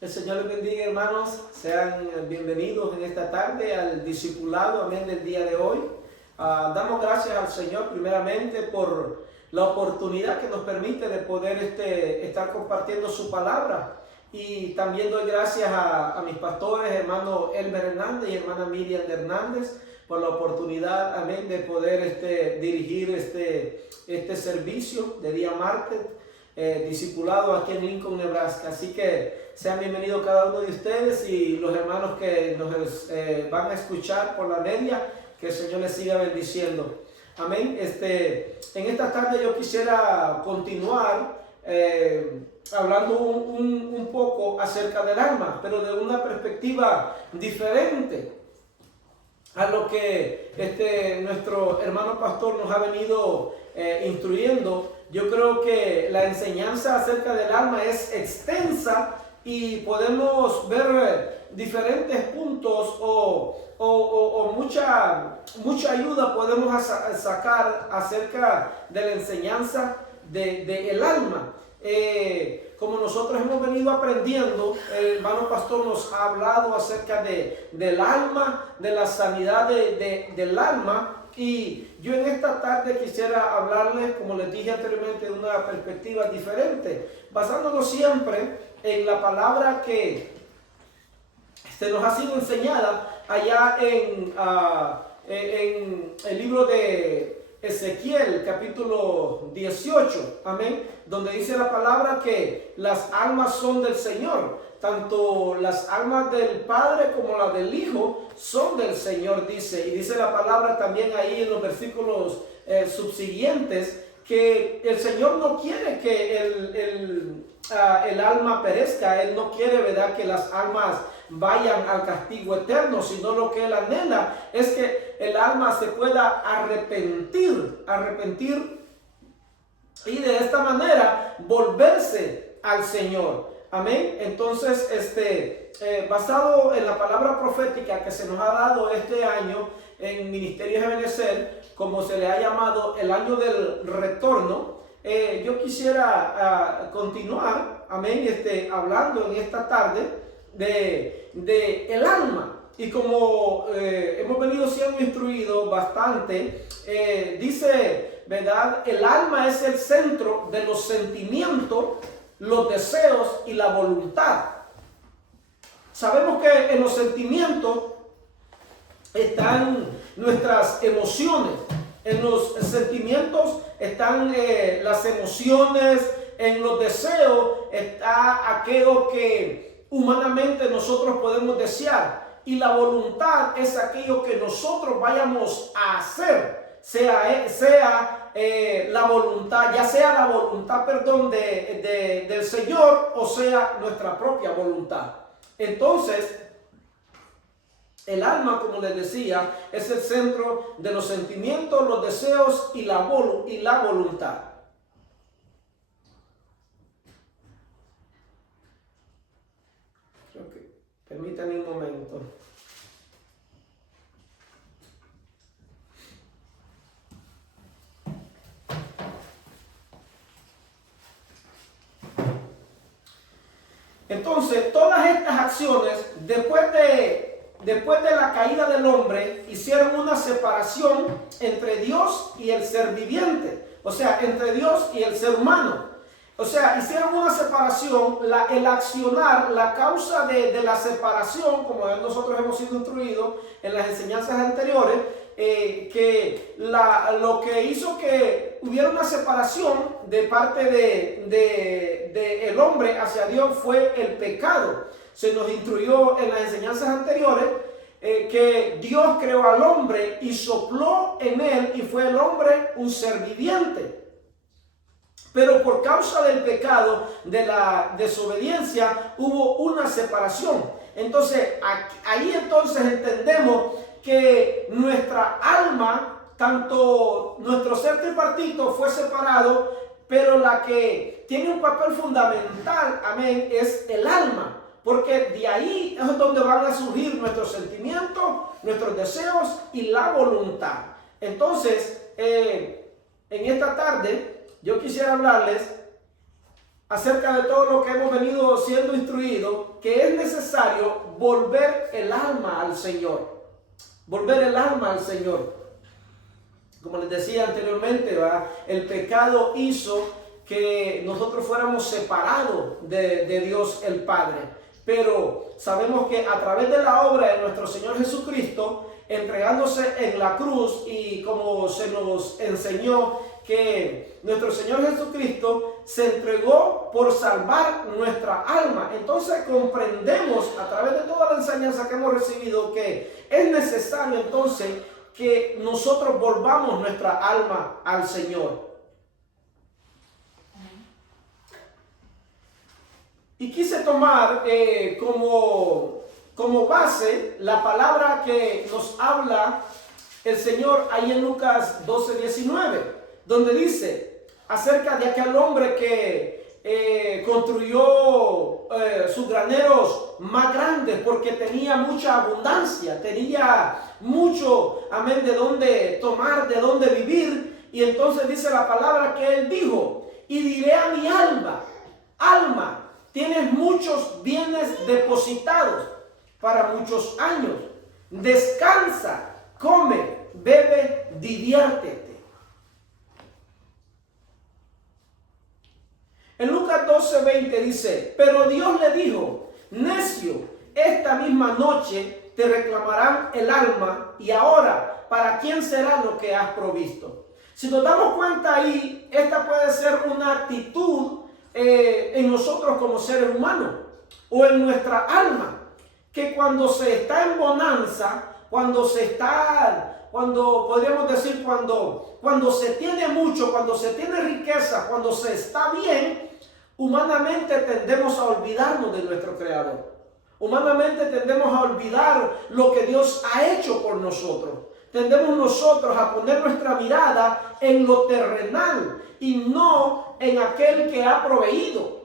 El Señor les bendiga, hermanos. Sean bienvenidos en esta tarde al discipulado, amén, del día de hoy. Damos gracias al Señor primeramente por la oportunidad que nos permite de poder estar compartiendo su palabra. Y también doy gracias a mis pastores, hermano Elmer Hernández y hermana Miriam Hernández, por la oportunidad, amén, de poder dirigir este servicio de día martes. Discipulado aquí en Lincoln, Nebraska. Así que sean bienvenidos cada uno de ustedes y los hermanos que nos van a escuchar por la media, que el Señor les siga bendiciendo. Amén. En esta tarde yo quisiera continuar hablando un poco acerca del alma, pero de una perspectiva diferente a lo que nuestro hermano pastor nos ha venido instruyendo. Yo creo que la enseñanza acerca del alma es extensa y podemos ver diferentes puntos o mucha ayuda podemos sacar acerca de la enseñanza del alma. Como nosotros hemos venido aprendiendo, el hermano pastor nos ha hablado acerca del alma, de la sanidad del alma. Y yo en esta tarde quisiera hablarles, como les dije anteriormente, de una perspectiva diferente, basándonos siempre en la palabra que nos ha sido enseñada allá en el libro de Ezequiel, capítulo 18, amén, donde dice la palabra que las almas son del Señor. Tanto las almas del Padre como las del Hijo son del Señor, dice. Y dice la palabra también ahí en los versículos subsiguientes que el Señor no quiere que el alma perezca. Él no quiere, ¿verdad?, que las almas vayan al castigo eterno, sino lo que Él anhela es que el alma se pueda arrepentir y de esta manera volverse al Señor. Amén. Entonces, basado en la palabra profética que se nos ha dado este año en Ministerio Ebenezer, como se le ha llamado el año del retorno, yo quisiera continuar, amén, hablando en esta tarde de el alma. Y como hemos venido siendo instruidos bastante, dice, ¿verdad? El alma es el centro de los sentimientos, los deseos y la voluntad. Sabemos que en los sentimientos están nuestras emociones. En los sentimientos están las emociones. En los deseos está aquello que humanamente nosotros podemos desear. Y la voluntad es aquello que nosotros vayamos a hacer. Sea la voluntad, ya sea la voluntad, del Señor, o sea nuestra propia voluntad. Entonces, el alma, como les decía, es el centro de los sentimientos, los deseos y la voluntad. Permítanme un momento. Entonces, todas estas acciones, después de la caída del hombre, hicieron una separación entre Dios y el ser viviente. O sea, entre Dios y el ser humano. O sea, hicieron una separación, el accionar, la causa de la separación, como nosotros hemos sido instruidos en las enseñanzas anteriores, lo que hizo que hubiera una separación de parte del hombre hacia Dios fue el pecado. Se nos instruyó en las enseñanzas anteriores que Dios creó al hombre y sopló en él, y fue el hombre un ser viviente. Pero por causa del pecado, de la desobediencia, hubo una separación. Entonces, ahí entonces entendemos que nuestra alma, tanto nuestro ser tripartito fue separado, pero la que tiene un papel fundamental, amén, es el alma. Porque de ahí es donde van a surgir nuestros sentimientos, nuestros deseos y la voluntad. Entonces, en esta tarde, yo quisiera hablarles acerca de todo lo que hemos venido siendo instruido que es necesario volver el alma al Señor. Volver el alma al Señor. Como les decía anteriormente, ¿verdad? El pecado hizo que nosotros fuéramos separados de Dios el Padre. Pero sabemos que a través de la obra de nuestro Señor Jesucristo, entregándose en la cruz, y como se nos enseñó que nuestro Señor Jesucristo se entregó por salvar nuestra alma, entonces comprendemos a través de toda la enseñanza que hemos recibido que es necesario entonces que nosotros volvamos nuestra alma al Señor. Y quise tomar como base la palabra que nos habla el Señor ahí en Lucas 12:19, donde dice acerca de aquel hombre que construyó sus graneros más grandes porque tenía mucha abundancia, tenía mucho, amén, de dónde tomar, de dónde vivir. Y entonces dice la palabra que él dijo: y diré a mi alma, alma, tienes muchos bienes depositados para muchos años. Descansa, come, bebe, diviértete. En Lucas 12:20 dice: pero Dios le dijo: necio, esta misma noche te reclamarán el alma, y ahora, ¿para quién será lo que has provisto? Si nos damos cuenta ahí, esta puede ser una actitud en nosotros como seres humanos o en nuestra alma, que cuando se está en bonanza, cuando podríamos decir, cuando se tiene mucho, cuando se tiene riqueza, cuando se está bien, humanamente tendemos a olvidarnos de nuestro Creador. Humanamente tendemos a olvidar lo que Dios ha hecho por nosotros. Tendemos nosotros a poner nuestra mirada en lo terrenal y no en aquel que ha proveído.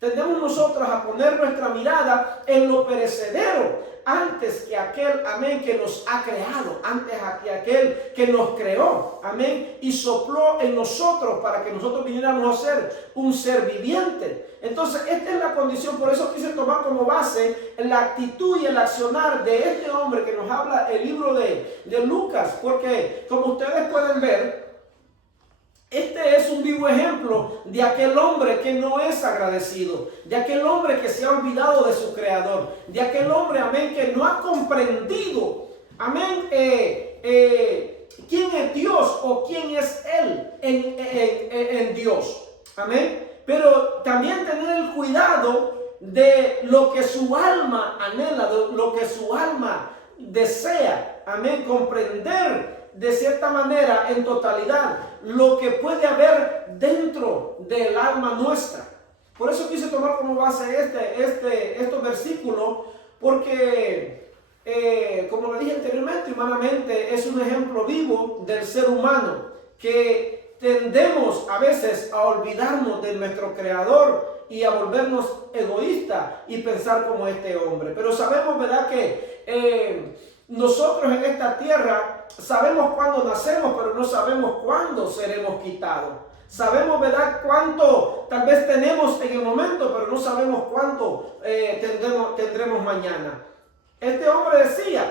Tendemos nosotros a poner nuestra mirada en lo perecedero antes que aquel, amén, que nos ha creado, antes que aquel que nos creó, amén, y sopló en nosotros para que nosotros viniéramos a ser un ser viviente. Entonces, esta es la condición. Por eso quise tomar como base la actitud y el accionar de este hombre que nos habla el libro de Lucas, porque como ustedes pueden ver, este es un vivo ejemplo de aquel hombre que no es agradecido, de aquel hombre que se ha olvidado de su Creador, de aquel hombre, amén, que no ha comprendido, amén, quién es Dios o quién es Él en Dios, amén. Pero también tener el cuidado de lo que su alma anhela, de lo que su alma desea, amén, comprender de cierta manera, en totalidad, lo que puede haber dentro del alma nuestra. Por eso quise tomar como base estos versículos, porque, como lo dije anteriormente, humanamente es un ejemplo vivo del ser humano, que tendemos a veces a olvidarnos de nuestro Creador y a volvernos egoístas y pensar como este hombre. Pero sabemos, ¿verdad?, que nosotros en esta tierra sabemos cuándo nacemos, pero no sabemos cuándo seremos quitados. Sabemos, ¿verdad?, cuánto tal vez tenemos en el momento, pero no sabemos cuánto tendremos mañana. Este hombre decía: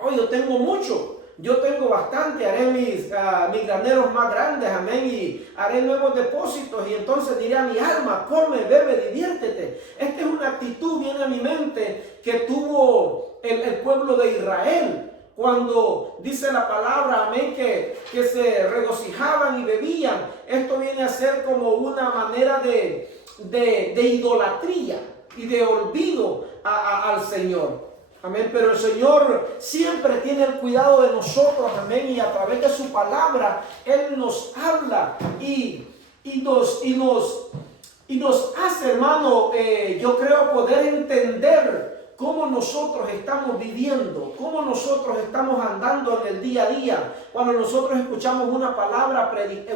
oh, yo tengo mucho, yo tengo bastante, haré mis graneros más grandes, amén, y haré nuevos depósitos, y entonces diré a mi alma: come, bebe, diviértete. Esta es una actitud, viene a mi mente, que tuvo el pueblo de Israel, cuando dice la palabra, amén, que se regocijaban y bebían. Esto viene a ser como una manera de idolatría y de olvido al Señor. Amén, pero el Señor siempre tiene el cuidado de nosotros, amén, y a través de su palabra Él nos habla y nos hace, hermano, yo creo poder entender cómo nosotros estamos viviendo, cómo nosotros estamos andando en el día a día. Cuando nosotros escuchamos una palabra,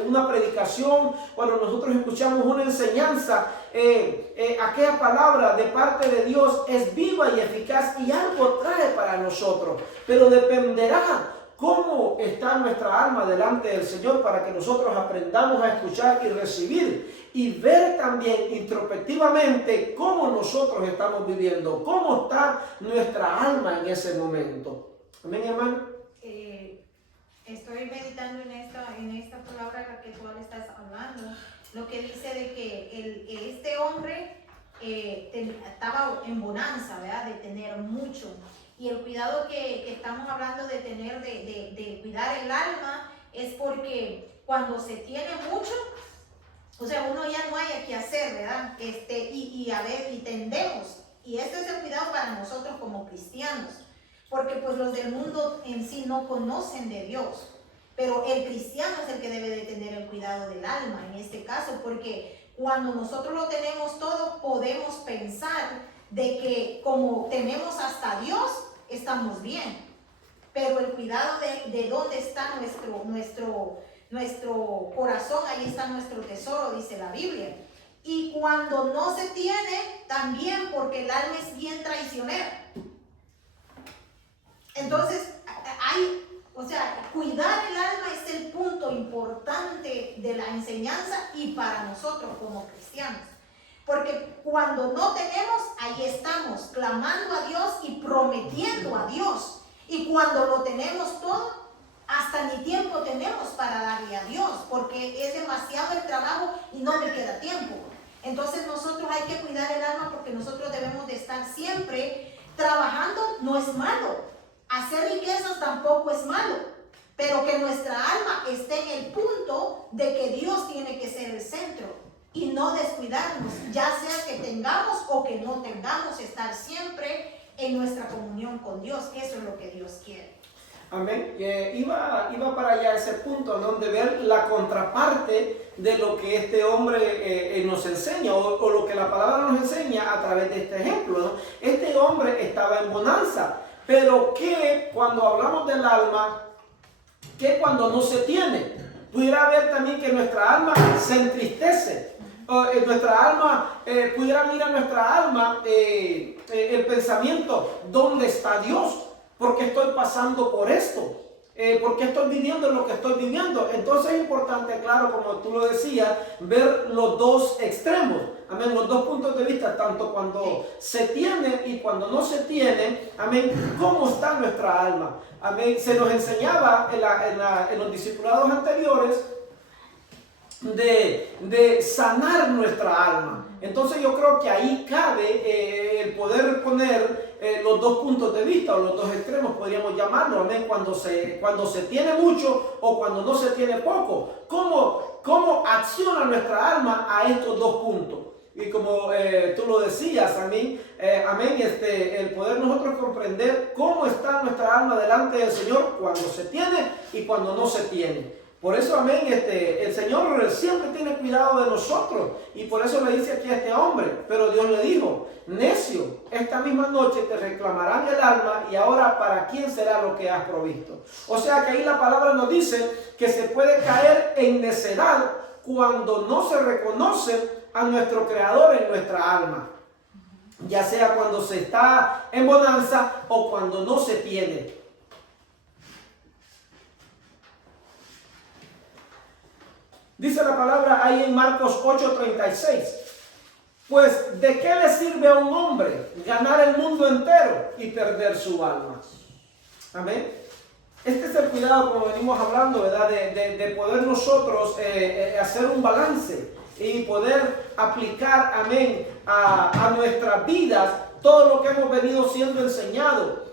una predicación, cuando nosotros escuchamos una enseñanza, aquella palabra de parte de Dios es viva y eficaz y algo trae para nosotros. Pero dependerá cómo está nuestra alma delante del Señor para que nosotros aprendamos a escuchar y recibir y ver también introspectivamente cómo nosotros estamos viviendo, cómo está nuestra alma en ese momento. Amén, hermano. Estoy meditando en esta palabra la que tú le estás hablando, lo que dice de que este hombre estaba en bonanza, ¿verdad? De tener mucho. Y el cuidado que estamos hablando de tener, de cuidar el alma, es porque cuando se tiene mucho, o sea, uno ya no haya que hacer, ¿verdad? Y tendemos, y este es el cuidado para nosotros como cristianos, porque pues los del mundo en sí no conocen de Dios, pero el cristiano es el que debe de tener el cuidado del alma, en este caso, porque cuando nosotros lo tenemos todo, podemos pensar de que como tenemos hasta Dios, estamos bien, pero el cuidado de dónde está nuestro corazón, ahí está nuestro tesoro, dice la Biblia. Y cuando no se tiene, también, porque el alma es bien traicionera. Entonces, cuidar el alma es el punto importante de la enseñanza y para nosotros como cristianos. Porque cuando no tenemos, ahí estamos, clamando a Dios y prometiendo a Dios. Y cuando lo tenemos todo, hasta ni tiempo tenemos para darle a Dios, porque es demasiado el trabajo y no me queda tiempo. Entonces nosotros hay que cuidar el alma, porque nosotros debemos de estar siempre trabajando. No es malo, hacer riquezas tampoco es malo, pero que nuestra alma esté en el punto de que Dios tiene que ser el centro y no descuidarnos, ya sea que tengamos o que no tengamos, estar siempre en nuestra comunión con Dios. Eso es lo que Dios quiere. Amén. Iba para allá ese punto, donde ver la contraparte de lo que este hombre nos enseña, o lo que la palabra nos enseña a través de este ejemplo, ¿no? Este hombre estaba en bonanza, pero que cuando hablamos del alma, que cuando no se tiene, pudiera haber también que nuestra alma se entristece. Nuestra alma, pudiera ir a nuestra alma el pensamiento: ¿dónde está Dios? ¿Por qué estoy pasando por esto? ¿Por qué estoy viviendo lo que estoy viviendo? Entonces es importante, claro, como tú lo decías, ver los dos extremos. Amén, los dos puntos de vista, tanto cuando se tiene y cuando no se tiene. Amén, ¿cómo está nuestra alma? Amén, se nos enseñaba en los discipulados anteriores de sanar nuestra alma. Entonces yo creo que ahí cabe el poder poner los dos puntos de vista, o los dos extremos, podríamos llamarlo, amén, cuando se tiene mucho o cuando no se tiene poco. ¿Cómo acciona nuestra alma a estos dos puntos? Y como tú lo decías, amén, el poder nosotros comprender cómo está nuestra alma delante del Señor cuando se tiene y cuando no se tiene. Por eso, amén, el Señor siempre tiene cuidado de nosotros, y por eso le dice aquí a este hombre. Pero Dios le dijo: necio, esta misma noche te reclamarán el alma, y ahora ¿para quién será lo que has provisto? O sea que ahí la palabra nos dice que se puede caer en necedad cuando no se reconoce a nuestro Creador en nuestra alma, ya sea cuando se está en bonanza o cuando no se tiene. Dice la palabra ahí en Marcos 8:36: pues ¿de qué le sirve a un hombre ganar el mundo entero y perder su alma? Amén. Este es el cuidado, como venimos hablando, ¿verdad? De poder nosotros hacer un balance y poder aplicar, amén, a nuestras vidas todo lo que hemos venido siendo enseñado.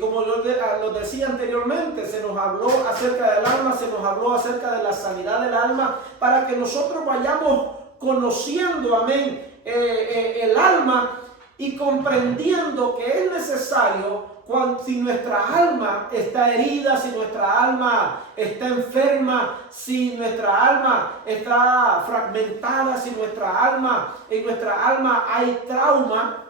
Como lo decía anteriormente, se nos habló acerca del alma, se nos habló acerca de la sanidad del alma, para que nosotros vayamos conociendo, amén, el alma, y comprendiendo que es necesario, si nuestra alma está herida, si nuestra alma está enferma, si nuestra alma está fragmentada, si en nuestra alma hay trauma,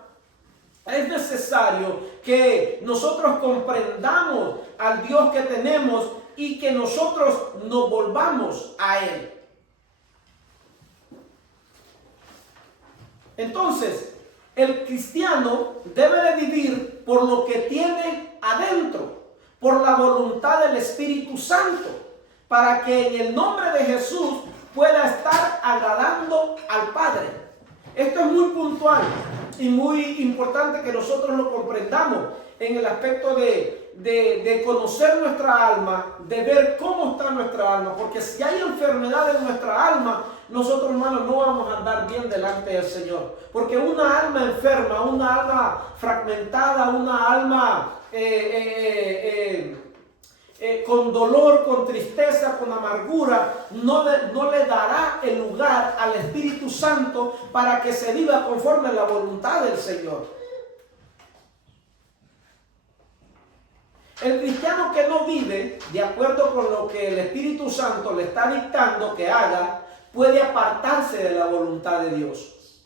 es necesario que nosotros comprendamos al Dios que tenemos y que nosotros nos volvamos a Él. Entonces, el cristiano debe de vivir por lo que tiene adentro, por la voluntad del Espíritu Santo, para que en el nombre de Jesús pueda estar agradando al Padre. Esto es muy puntual y muy importante que nosotros lo comprendamos en el aspecto de conocer nuestra alma, de ver cómo está nuestra alma, porque si hay enfermedad en nuestra alma, nosotros, hermanos, no vamos a andar bien delante del Señor, porque una alma enferma, una alma fragmentada, una alma con dolor, con tristeza, con amargura, no le dará el lugar al Espíritu Santo para que se viva conforme a la voluntad del Señor. El cristiano que no vive de acuerdo con lo que el Espíritu Santo le está dictando que haga, puede apartarse de la voluntad de Dios.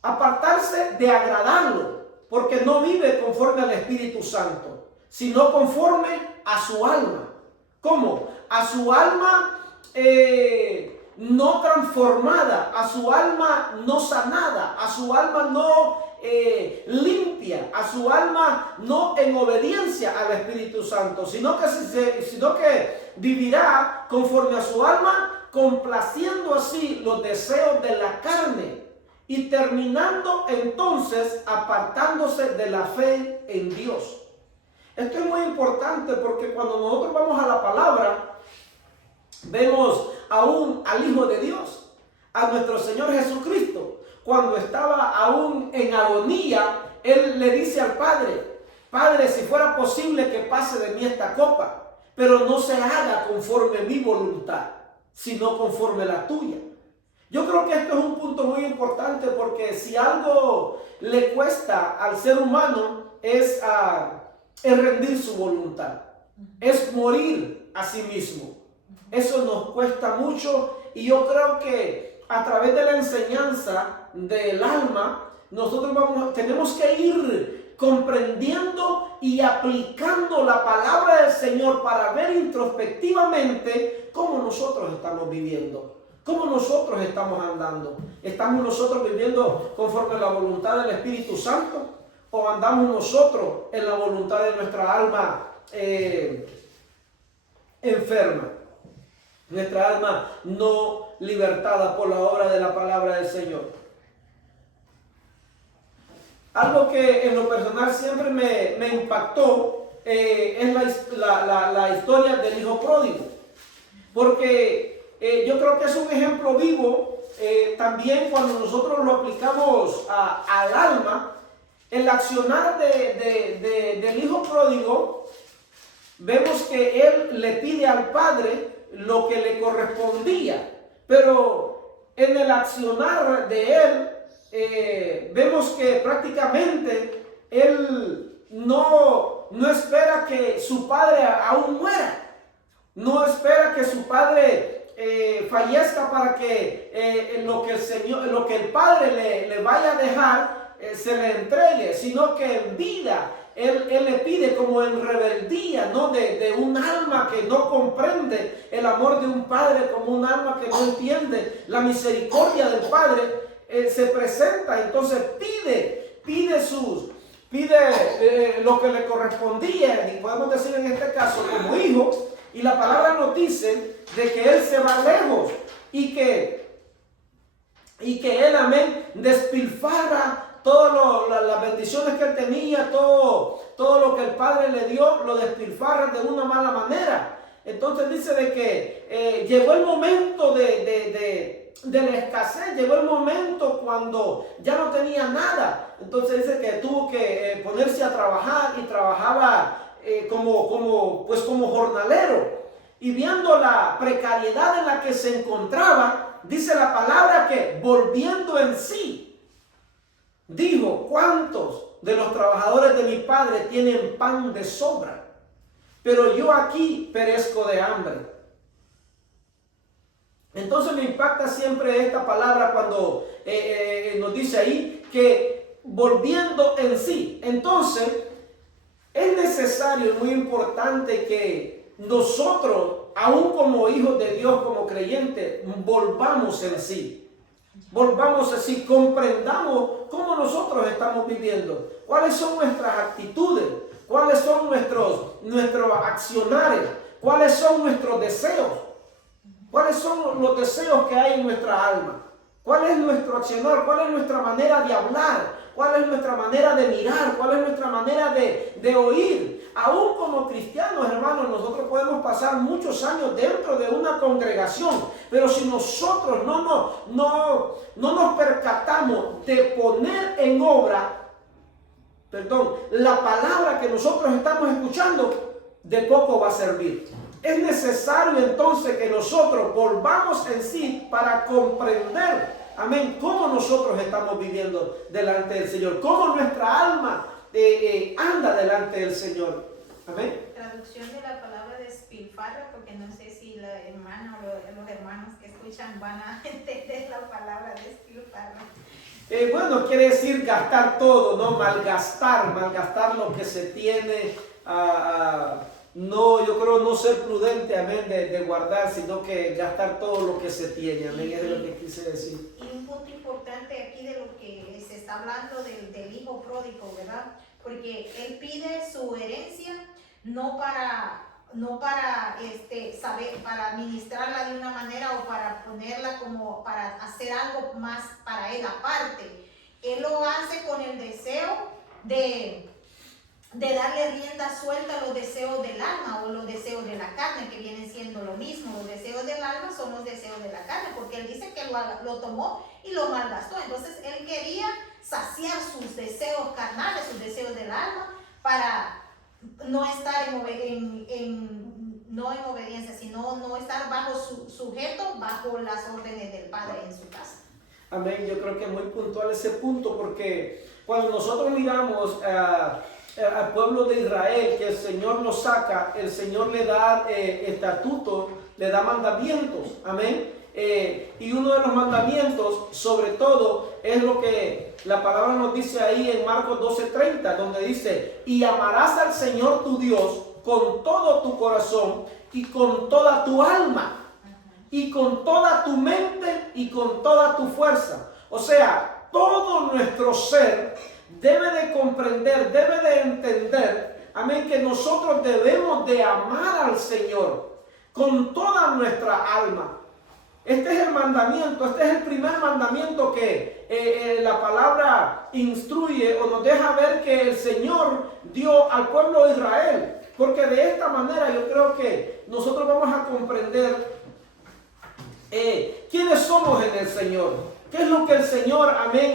Apartarse de agradarlo, porque no vive conforme al Espíritu Santo, sino conforme a su alma. ¿Cómo? A su alma no transformada, a su alma no sanada, a su alma no limpia, a su alma no en obediencia al Espíritu Santo, sino que vivirá conforme a su alma, complaciendo así los deseos de la carne y terminando entonces apartándose de la fe en Dios. Esto es muy importante porque cuando nosotros vamos a la palabra, vemos aún al Hijo de Dios, a nuestro Señor Jesucristo. Cuando estaba aún en agonía, Él le dice al Padre: Padre, si fuera posible que pase de mí esta copa, pero no se haga conforme mi voluntad, sino conforme la tuya. Yo creo que esto es un punto muy importante, porque si algo le cuesta al ser humano es rendir su voluntad, es morir a sí mismo. Eso nos cuesta mucho, y yo creo que a través de la enseñanza del alma, nosotros tenemos que ir comprendiendo y aplicando la palabra del Señor para ver introspectivamente cómo nosotros estamos viviendo, cómo nosotros estamos andando. ¿Estamos nosotros viviendo conforme a la voluntad del Espíritu Santo, o andamos nosotros en la voluntad de nuestra alma enferma? Nuestra alma no libertada por la obra de la palabra del Señor. Algo que en lo personal siempre me impactó es la historia del hijo pródigo. Porque yo creo que es un ejemplo vivo también cuando nosotros lo aplicamos al alma. El accionar del hijo pródigo, vemos que él le pide al padre lo que le correspondía, pero en el accionar de él vemos que prácticamente él no espera que su padre aún muera, no espera que su padre fallezca para que lo que el padre le vaya a dejar se le entregue, sino que en vida él le pide, como en rebeldía, ¿no? de un alma que no comprende el amor de un padre, como un alma que no entiende la misericordia del padre, se presenta, entonces pide lo que le correspondía, y podemos decir en este caso como hijo, y la palabra nos dice de que él se va lejos y que él, amén, despilfarra todas las bendiciones que él tenía, todo lo que el Padre le dio, lo despilfarra de una mala manera. Entonces dice de que llegó el momento de la escasez, llegó el momento cuando ya no tenía nada. Entonces dice que tuvo que ponerse a trabajar, y trabajaba como jornalero. Y viendo la precariedad en la que se encontraba, dice la palabra que volviendo en sí, dijo: ¿cuántos de los trabajadores de mi padre tienen pan de sobra? Pero yo aquí perezco de hambre. Entonces me impacta siempre esta palabra cuando nos dice ahí que volviendo en sí. Entonces es necesario, muy importante, que nosotros, aún como hijos de Dios, como creyentes, volvamos en sí. Volvamos así, comprendamos cómo nosotros estamos viviendo, cuáles son nuestras actitudes, cuáles son nuestros accionares, cuáles son nuestros deseos, cuáles son los deseos que hay en nuestra alma, cuál es nuestro accionar, cuál es nuestra manera de hablar, cuál es nuestra manera de mirar, cuál es nuestra manera de oír. Aún como cristianos, hermanos, nosotros podemos pasar muchos años dentro de una congregación, pero si nosotros no nos percatamos de poner en obra, la palabra que nosotros estamos escuchando, de poco va a servir. Es necesario entonces que nosotros volvamos en sí para comprender, amén, cómo nosotros estamos viviendo delante del Señor, cómo nuestra alma anda delante del Señor. Amén. Traducción de la palabra despilfarro, porque no sé si la hermana o los hermanos que escuchan van a entender la palabra despilfarro. Bueno, quiere decir gastar todo, ¿no? Malgastar lo que se tiene. No, yo creo no ser prudente, amén, de guardar, sino que gastar todo lo que se tiene, amén, es lo que quise decir. Y un punto importante aquí de lo que se está hablando del hijo pródigo, ¿verdad? Porque él pide su herencia no para saber, para administrarla de una manera o para ponerla como para hacer algo más para él aparte. Él lo hace con el deseo de darle rienda suelta a los deseos del alma o los deseos de la carne, que vienen siendo lo mismo. Los deseos del alma son los deseos de la carne, porque él dice que lo tomó y lo malgastó. Entonces él quería saciar sus deseos carnales, sus deseos del alma, para no estar no en obediencia, sino no estar sujeto bajo las órdenes del Padre en su casa. Amén, yo creo que es muy puntual ese punto, porque cuando nosotros miramos al pueblo de Israel, que el Señor lo saca, el Señor le da estatutos, le da mandamientos, amén. Y uno de los mandamientos, sobre todo, es lo que la palabra nos dice ahí en Marcos 12:30, donde dice: y amarás al Señor tu Dios con todo tu corazón y con toda tu alma y con toda tu mente y con toda tu fuerza. O sea, todo nuestro ser debe de comprender, debe de entender, amén, que nosotros debemos de amar al Señor con toda nuestra alma. Este es el mandamiento, este es el primer mandamiento que la palabra instruye o nos deja ver que el Señor dio al pueblo de Israel. Porque de esta manera yo creo que nosotros vamos a comprender quiénes somos en el Señor. ¿Qué es lo que el Señor, amén,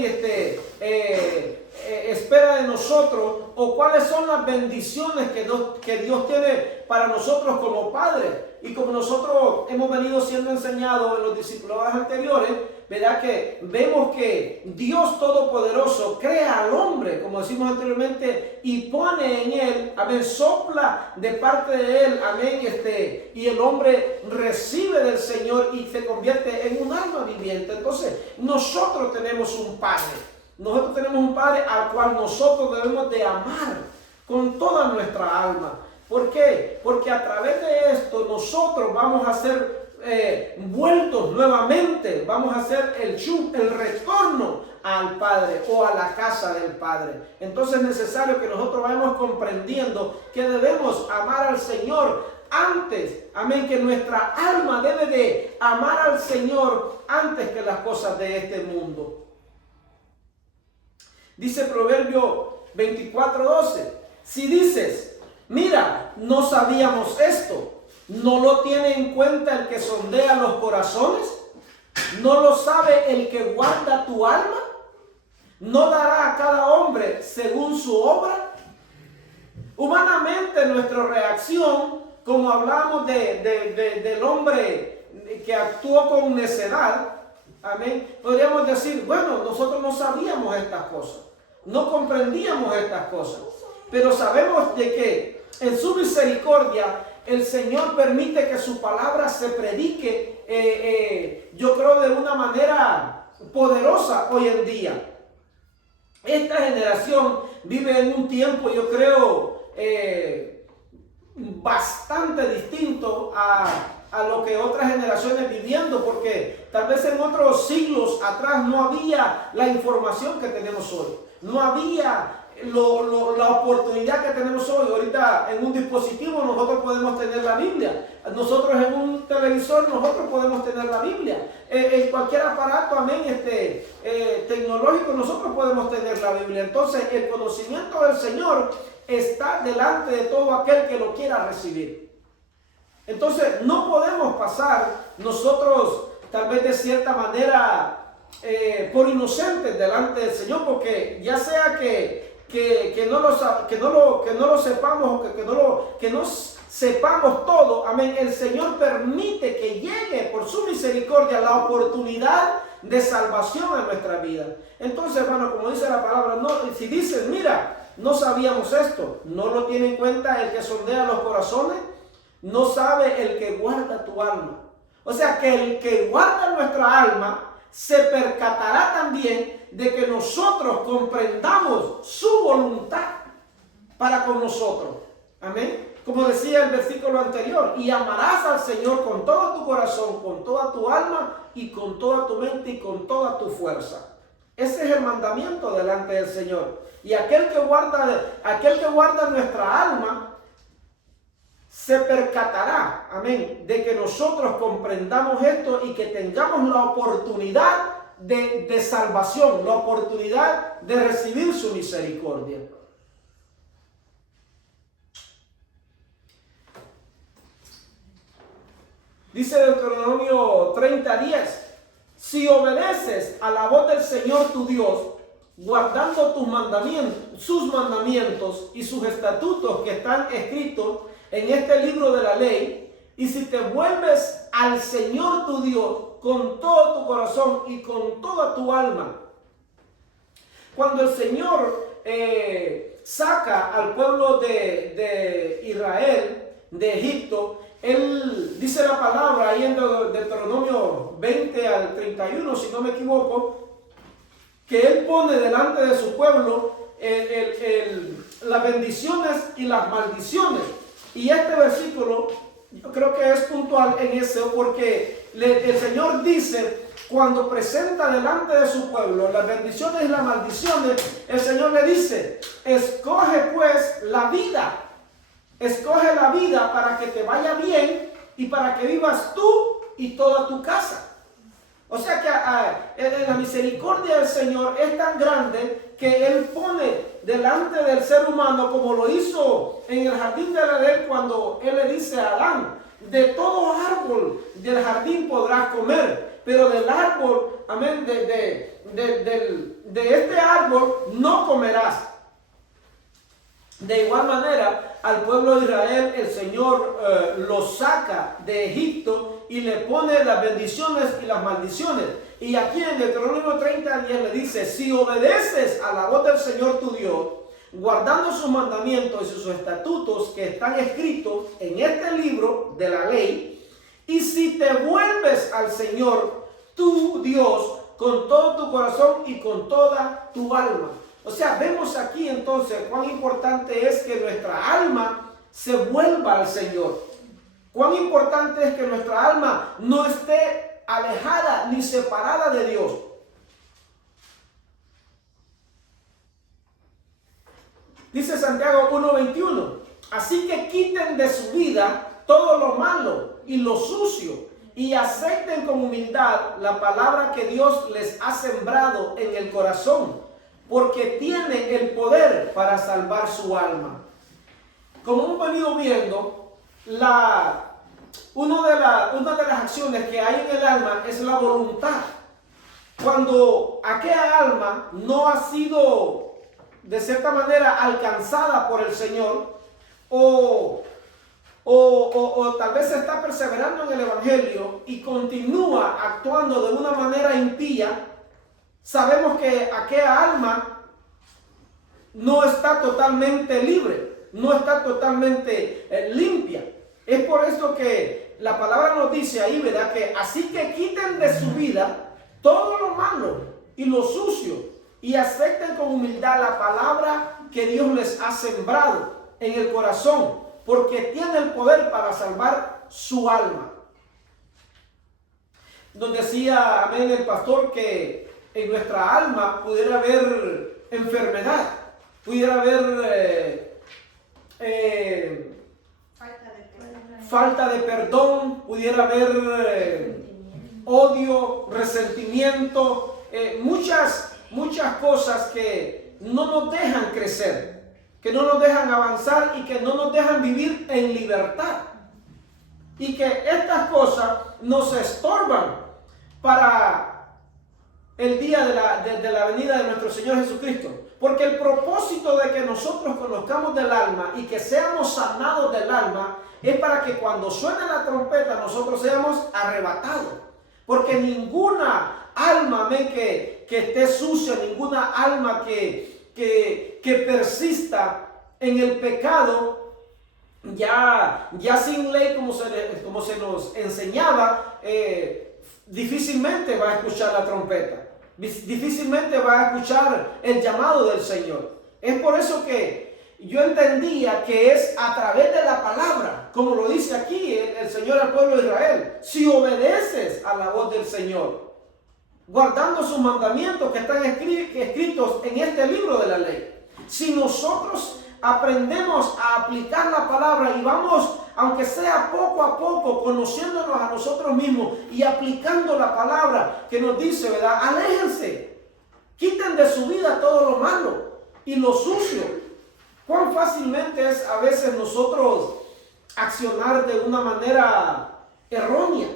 espera de nosotros? O cuáles son las bendiciones que Dios tiene para nosotros como padres. Y como nosotros hemos venido siendo enseñados en los discipulados anteriores, ¿verdad? Que vemos que Dios Todopoderoso crea al hombre, como decimos anteriormente, y pone en él, amén, sopla de parte de él, amén, y el hombre recibe del Señor y se convierte en un alma viviente. Entonces, nosotros tenemos un Padre. Nosotros tenemos un Padre al cual nosotros debemos de amar con toda nuestra alma. ¿Por qué? Porque a través de esto nosotros vamos a ser vueltos nuevamente, vamos a hacer el retorno al Padre o a la casa del Padre. Entonces es necesario que nosotros vayamos comprendiendo que debemos amar al Señor antes, amén, que nuestra alma debe de amar al Señor antes que las cosas de este mundo. Dice Proverbio 24:12, si dices: mira, no sabíamos esto, ¿no lo tiene en cuenta el que sondea los corazones? ¿No lo sabe el que guarda tu alma? ¿No dará a cada hombre según su obra? Humanamente nuestra reacción, como hablamos del hombre que actuó con necedad, amén, podríamos decir: bueno, nosotros no sabíamos estas cosas, no comprendíamos estas cosas, pero sabemos de que en su misericordia el Señor permite que su palabra se predique, yo creo, de una manera poderosa hoy en día. Esta generación vive en un tiempo, yo creo, bastante distinto a a lo que otras generaciones viviendo, porque tal vez en otros siglos atrás no había la información que tenemos hoy, no había la oportunidad que tenemos hoy. Ahorita en un dispositivo nosotros podemos tener la Biblia, nosotros en un televisor nosotros podemos tener la Biblia, en cualquier aparato, amén, tecnológico nosotros podemos tener la Biblia. Entonces el conocimiento del Señor está delante de todo aquel que lo quiera recibir. Entonces no podemos pasar nosotros tal vez de cierta manera por inocentes delante del Señor, porque ya sea que no lo sepamos o que no sepamos todo, amén, el Señor permite que llegue por su misericordia la oportunidad de salvación a nuestra vida. Entonces, hermano, como dice la palabra, no, si dicen, mira, no sabíamos esto, no lo tiene en cuenta el que sondea los corazones, no sabe el que guarda tu alma. O sea que el que guarda nuestra alma se percatará también de que nosotros comprendamos su voluntad para con nosotros. Amén. Como decía el versículo anterior, y amarás al Señor con todo tu corazón, con toda tu alma y con toda tu mente y con toda tu fuerza. Ese es el mandamiento delante del Señor. Y aquel que guarda nuestra alma se percatará, amén, de que nosotros comprendamos esto y que tengamos la oportunidad de salvación, la oportunidad de recibir su misericordia. Dice Deuteronomio 30:10, si obedeces a la voz del Señor tu Dios, guardando sus mandamientos y sus estatutos que están escritos en este libro de la ley, y si te vuelves al Señor tu Dios con todo tu corazón y con toda tu alma. Cuando el Señor saca al pueblo de Israel de Egipto, Él dice la palabra ahí en Deuteronomio 20 al 31, si no me equivoco, que Él pone delante de su pueblo las bendiciones y las maldiciones. Y este versículo yo creo que es puntual en eso, porque el Señor dice, cuando presenta delante de su pueblo las bendiciones y las maldiciones, el Señor le dice, escoge pues la vida. Escoge la vida para que te vaya bien y para que vivas tú y toda tu casa. O sea que la misericordia del Señor es tan grande que Él pone delante del ser humano, como lo hizo en el jardín de Edén, cuando Él le dice a Adán, de todo árbol del jardín podrás comer, pero del árbol, amén, de este árbol no comerás. De igual manera, al pueblo de Israel el Señor lo saca de Egipto y le pone las bendiciones y las maldiciones. Y aquí en Deuteronomio 30:10 le dice, si obedeces a la voz del Señor tu Dios, guardando sus mandamientos y sus estatutos que están escritos en este libro de la ley, y si te vuelves al Señor tu Dios con todo tu corazón y con toda tu alma. O sea, vemos aquí entonces cuán importante es que nuestra alma se vuelva al Señor. Cuán importante es que nuestra alma no esté alejada ni separada de Dios. Dice Santiago 1:21, así que quiten de su vida todo lo malo y lo sucio y acepten con humildad la palabra que Dios les ha sembrado en el corazón, porque tiene el poder para salvar su alma. Como hemos venido viendo, una de las acciones que hay en el alma es la voluntad. Cuando aquella alma no ha sido de cierta manera alcanzada por el Señor, o tal vez está perseverando en el Evangelio y continúa actuando de una manera impía, sabemos que aquella alma no está totalmente libre, no está totalmente limpia. Es por eso que la palabra nos dice ahí, ¿verdad? Que así que quiten de su vida todo lo malo y lo sucio y acepten con humildad la palabra que Dios les ha sembrado en el corazón, porque tiene el poder para salvar su alma. nos decía, amén, el pastor, que en nuestra alma pudiera haber enfermedad, pudiera haber falta de perdón, pudiera haber odio, resentimiento, muchas cosas que no nos dejan crecer, que no nos dejan avanzar y que no nos dejan vivir en libertad. Y que estas cosas nos estorban para el día de la venida de nuestro Señor Jesucristo. Porque el propósito de que nosotros conozcamos del alma y que seamos sanados del alma es para que cuando suene la trompeta nosotros seamos arrebatados. Porque ninguna alma que esté sucia, ninguna alma que persista en el pecado, ya sin ley como se nos enseñaba, difícilmente va a escuchar la trompeta, difícilmente va a escuchar el llamado del Señor. Es por eso que yo entendía que es a través de la palabra, como lo dice aquí el Señor al pueblo de Israel: si obedeces a la voz del Señor, guardando sus mandamientos que están escritos en este libro de la ley. Si nosotros aprendemos a aplicar la palabra y vamos, aunque sea poco a poco, conociéndonos a nosotros mismos y aplicando la palabra que nos dice, ¿verdad? Aléjense, quiten de su vida todo lo malo y lo sucio. Cuán fácilmente es a veces nosotros accionar de una manera errónea.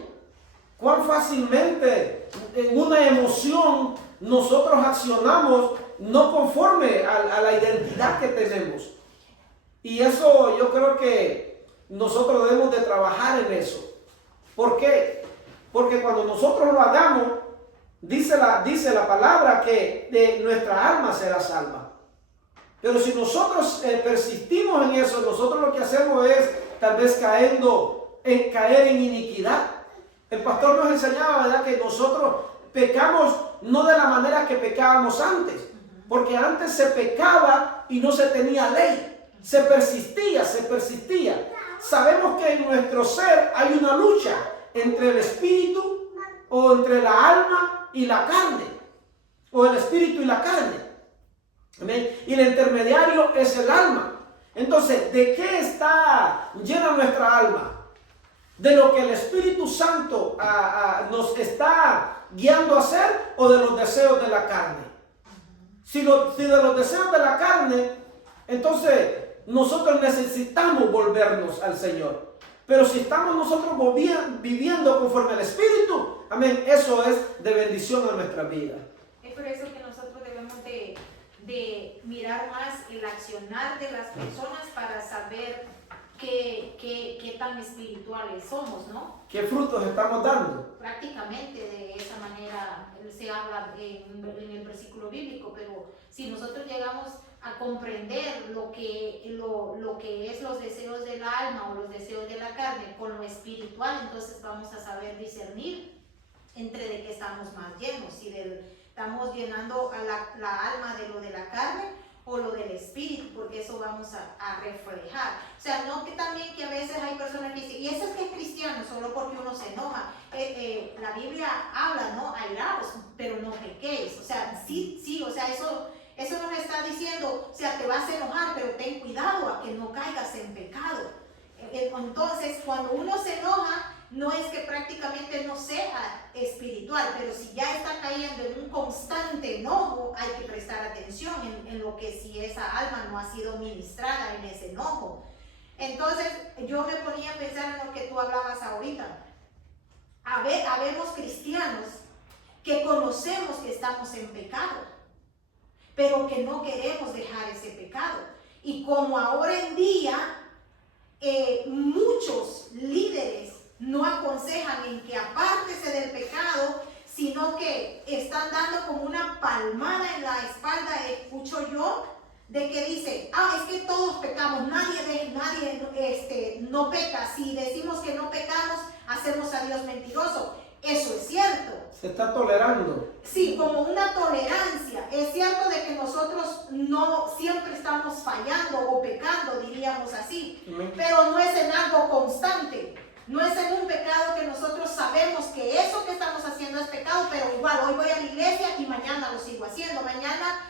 Cuán fácilmente en una emoción nosotros accionamos no conforme a la identidad que tenemos. Y eso yo creo que nosotros debemos de trabajar en eso. ¿Por qué? Porque cuando nosotros lo hagamos, dice la palabra que de nuestra alma será salva. Pero si nosotros persistimos en eso, nosotros lo que hacemos es tal vez caer en iniquidad. El pastor nos enseñaba, ¿verdad?, que nosotros pecamos no de la manera que pecábamos antes. Porque antes se pecaba y no se tenía ley. Se persistía. Sabemos que en nuestro ser hay una lucha entre el espíritu o entre la alma y la carne. O el espíritu y la carne. ¿Amén? Y el intermediario es el alma. Entonces, ¿de qué está llena nuestra alma? ¿De lo que el Espíritu Santo nos está guiando a hacer o de los deseos de la carne? Si de los deseos de la carne, entonces nosotros necesitamos volvernos al Señor. Pero si estamos nosotros viviendo conforme al Espíritu, amén, eso es de bendición a nuestra vida. Es por eso que nosotros debemos de mirar más el accionar de las personas para saber qué tan espirituales somos, ¿no? ¿Qué frutos estamos dando? Prácticamente de esa manera se habla en el versículo bíblico, pero si nosotros llegamos a comprender lo que es los deseos del alma o los deseos de la carne con lo espiritual, entonces vamos a saber discernir entre de qué estamos más llenos, si estamos llenando a la alma de lo de la carne o lo del espíritu, porque eso vamos a reflejar. O sea, no que también que a veces hay personas que dicen, y eso es que es cristiano, solo porque uno se enoja. La Biblia habla, ¿no? Airaos, pero no pequéis. O sea, sí, o sea, eso nos está diciendo, o sea, te vas a enojar, pero ten cuidado a que no caigas en pecado. Entonces, cuando uno se enoja, no es que prácticamente no sea espiritual, pero si ya está cayendo en un constante enojo, hay que prestar atención en lo que si esa alma no ha sido ministrada en ese enojo. Entonces, yo me ponía a pensar en lo que tú hablabas ahorita. Habemos cristianos que conocemos que estamos en pecado, pero que no queremos dejar ese pecado. Y como ahora en día, muchos líderes no aconsejan en que apártese del pecado, sino que están dando como una palmada en la espalda, escucho yo, de que dice, es que todos pecamos, nadie no peca. Si decimos que no pecamos, hacemos a Dios mentiroso. Eso es cierto. Se está tolerando. Sí, como una tolerancia. Es cierto de que nosotros no siempre estamos fallando o pecando, diríamos así, pero no es en algo constante. No es en un pecado que nosotros sabemos que eso que estamos haciendo es pecado, pero igual hoy voy a la iglesia y mañana lo sigo haciendo. Mañana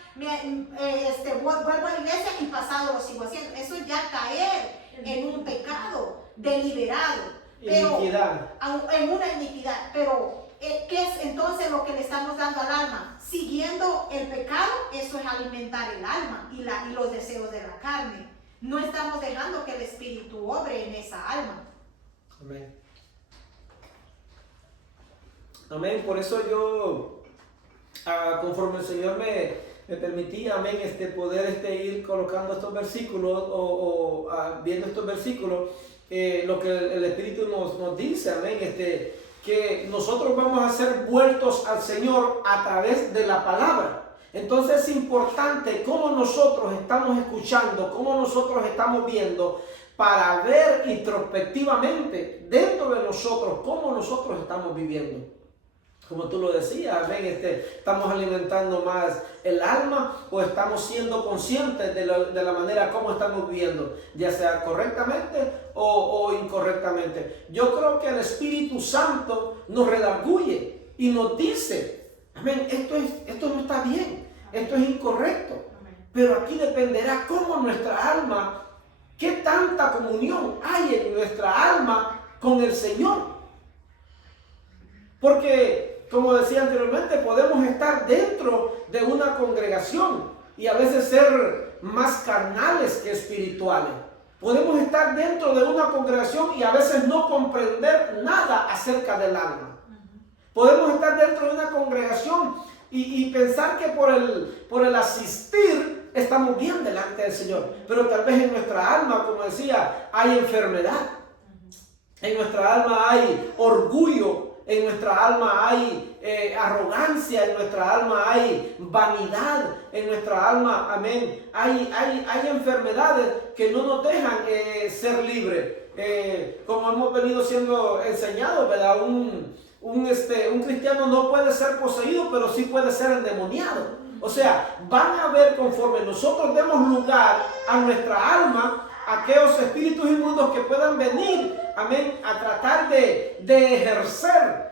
vuelvo a la iglesia y pasado lo sigo haciendo. Eso es ya caer en un pecado deliberado. Pero, en una iniquidad. Pero, ¿qué es entonces lo que le estamos dando al alma? Siguiendo el pecado, eso es alimentar el alma y los deseos de la carne. No estamos dejando que el Espíritu obre en esa alma. Amén. Amén. Por eso yo, conforme el Señor me permitía, amén, poder ir colocando estos versículos o viendo estos versículos, lo que el Espíritu nos dice, amén, que nosotros vamos a ser vueltos al Señor a través de la palabra. Entonces es importante cómo nosotros estamos escuchando, cómo nosotros estamos viendo, para ver introspectivamente dentro de nosotros cómo nosotros estamos viviendo. Como tú lo decías, ¿ven? ¿Estamos alimentando más el alma o estamos siendo conscientes de la manera como estamos viviendo, ya sea correctamente o incorrectamente? Yo creo que el Espíritu Santo nos redarguye y nos dice, amén, esto no está bien, esto es incorrecto. Pero aquí dependerá cómo nuestra alma, qué tanta comunión hay en nuestra alma con el Señor. Porque, como decía anteriormente, podemos estar dentro de una congregación y a veces ser más carnales que espirituales. Podemos estar dentro de una congregación y a veces no comprender nada acerca del alma. Podemos estar dentro de una congregación y pensar que por el asistir estamos bien delante del Señor, pero tal vez en nuestra alma, como decía, hay enfermedad, en nuestra alma hay orgullo, en nuestra alma hay arrogancia, en nuestra alma hay vanidad, en nuestra alma, amén, hay enfermedades que no nos dejan ser libres, como hemos venido siendo enseñados, ¿verdad? Un cristiano no puede ser poseído, pero sí puede ser endemoniado. O sea, van a ver, conforme nosotros demos lugar a nuestra alma, aquellos espíritus inmundos que puedan venir, amén, a tratar de ejercer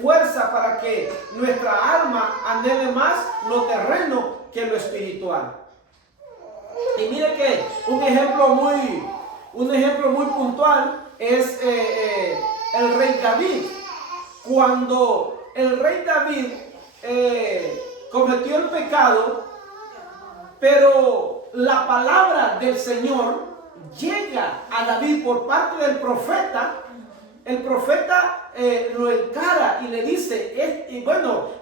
fuerza para que nuestra alma anhele más lo terreno que lo espiritual. Y mire que un ejemplo muy puntual es el rey David. Cuando el rey David cometió el pecado, pero la palabra del Señor llega a David por parte del profeta. El profeta lo encara y le dice,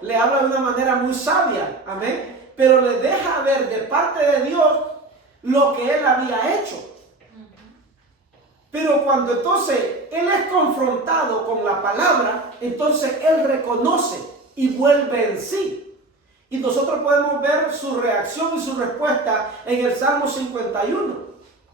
le habla de una manera muy sabia, amén, pero le deja ver de parte de Dios lo que él había hecho. Pero cuando entonces él es confrontado con la palabra, entonces él reconoce y vuelve en sí. Y nosotros podemos ver su reacción y su respuesta en el Salmo 51,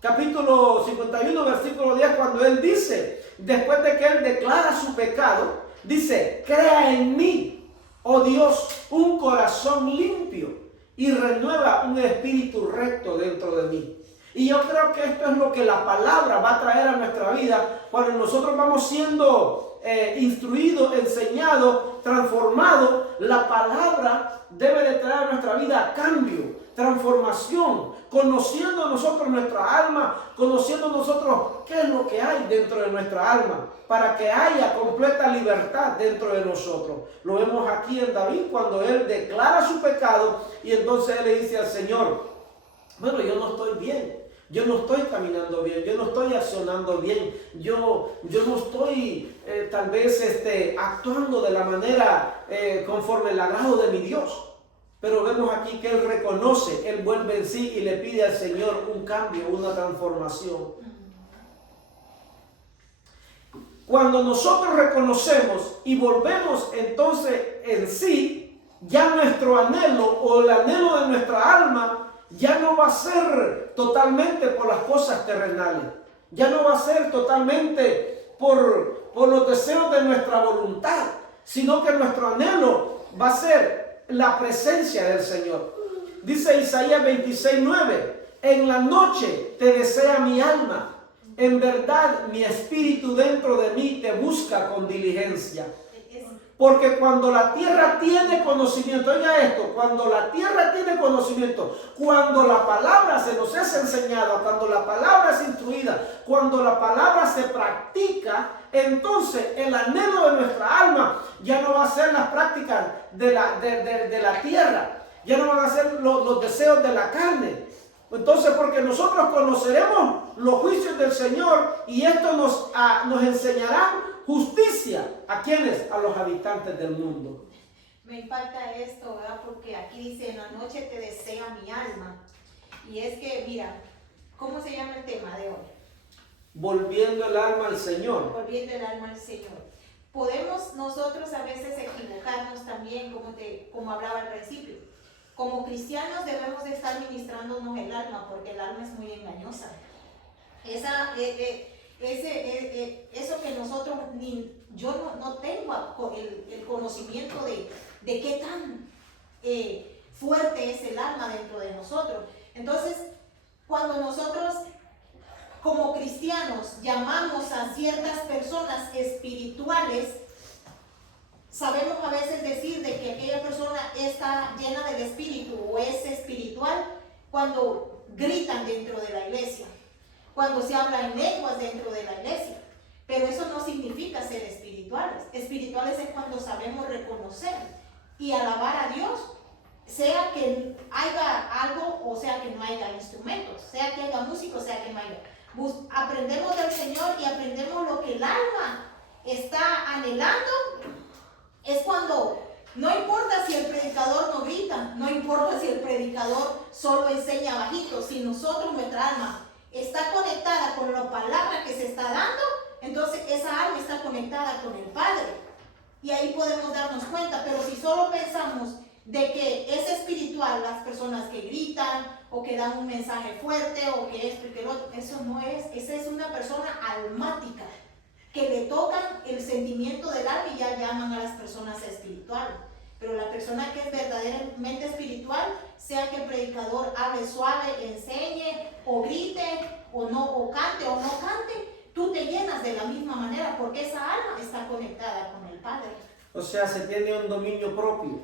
capítulo 51, versículo 10, cuando él dice, después de que él declara su pecado, dice, crea en mí, oh Dios, un corazón limpio y renueva un espíritu recto dentro de mí. Y yo creo que esto es lo que la palabra va a traer a nuestra vida cuando nosotros vamos siendo instruidos, enseñados, transformados. La palabra debe de traer a nuestra vida cambio, transformación, conociendo nosotros nuestra alma, conociendo nosotros qué es lo que hay dentro de nuestra alma, para que haya completa libertad dentro de nosotros. Lo vemos aquí en David cuando él declara su pecado y entonces él le dice al Señor, bueno, yo no estoy bien, yo no estoy caminando bien, yo no estoy accionando bien, yo no estoy tal vez actuando de la manera conforme el agrado de mi Dios. Pero vemos aquí que él reconoce, él vuelve en sí y le pide al Señor un cambio, una transformación. Cuando nosotros reconocemos y volvemos entonces en sí, ya nuestro anhelo o el anhelo de nuestra alma ya no va a ser totalmente por las cosas terrenales, ya no va a ser totalmente por los deseos de nuestra voluntad, sino que nuestro anhelo va a ser la presencia del Señor. Dice Isaías 26:9, en la noche te desea mi alma, En verdad, mi espíritu dentro de mí te busca con diligencia. Porque cuando la tierra tiene conocimiento, oiga esto, cuando la tierra tiene conocimiento, cuando la palabra se nos es enseñada, cuando la palabra es instruida, cuando la palabra se practica, entonces el anhelo de nuestra alma ya no va a ser las prácticas de la tierra, ya no van a ser los deseos de la carne. Entonces, porque nosotros conoceremos los juicios del Señor y esto nos enseñará justicia. ¿A quiénes? A los habitantes del mundo. Me impacta esto, ¿verdad? Porque aquí dice, en la noche te desea mi alma. Y es que, mira, ¿cómo se llama el tema de hoy? Volviendo el alma al Señor. Volviendo el alma al Señor. Podemos nosotros a veces equivocarnos también, como hablaba al principio. Como cristianos debemos de estar ministrándonos el alma, porque el alma es muy engañosa. Eso que nosotros, yo no tengo el conocimiento de qué tan fuerte es el alma dentro de nosotros. Entonces, cuando nosotros como cristianos llamamos a ciertas personas espirituales, sabemos a veces decir de que aquella persona está llena del espíritu o es espiritual cuando gritan dentro de la iglesia, cuando se habla en lenguas dentro de la iglesia. Pero eso no significa ser espirituales. Espirituales es cuando sabemos reconocer y alabar a Dios, sea que haya algo o sea que no haya instrumentos, sea que haya músicos, sea que no haya. Aprendemos del Señor y aprendemos lo que el alma está anhelando. Es cuando no importa si el predicador no grita, no importa si el predicador solo enseña bajito, si nosotros, nuestra alma, está conectada con la palabra que se está dando, entonces esa alma está conectada con el Padre. Y ahí podemos darnos cuenta, pero si solo pensamos de que es espiritual las personas que gritan o que dan un mensaje fuerte o que esto y que lo otro, eso no es, esa es una persona almática, que le tocan el sentimiento del alma y ya llaman a las personas espirituales. Pero la persona que es verdaderamente espiritual, sea que el predicador hable suave, enseñe, o grite, o cante o no cante, tú te llenas de la misma manera porque esa alma está conectada con el Padre. O sea, se tiene un dominio propio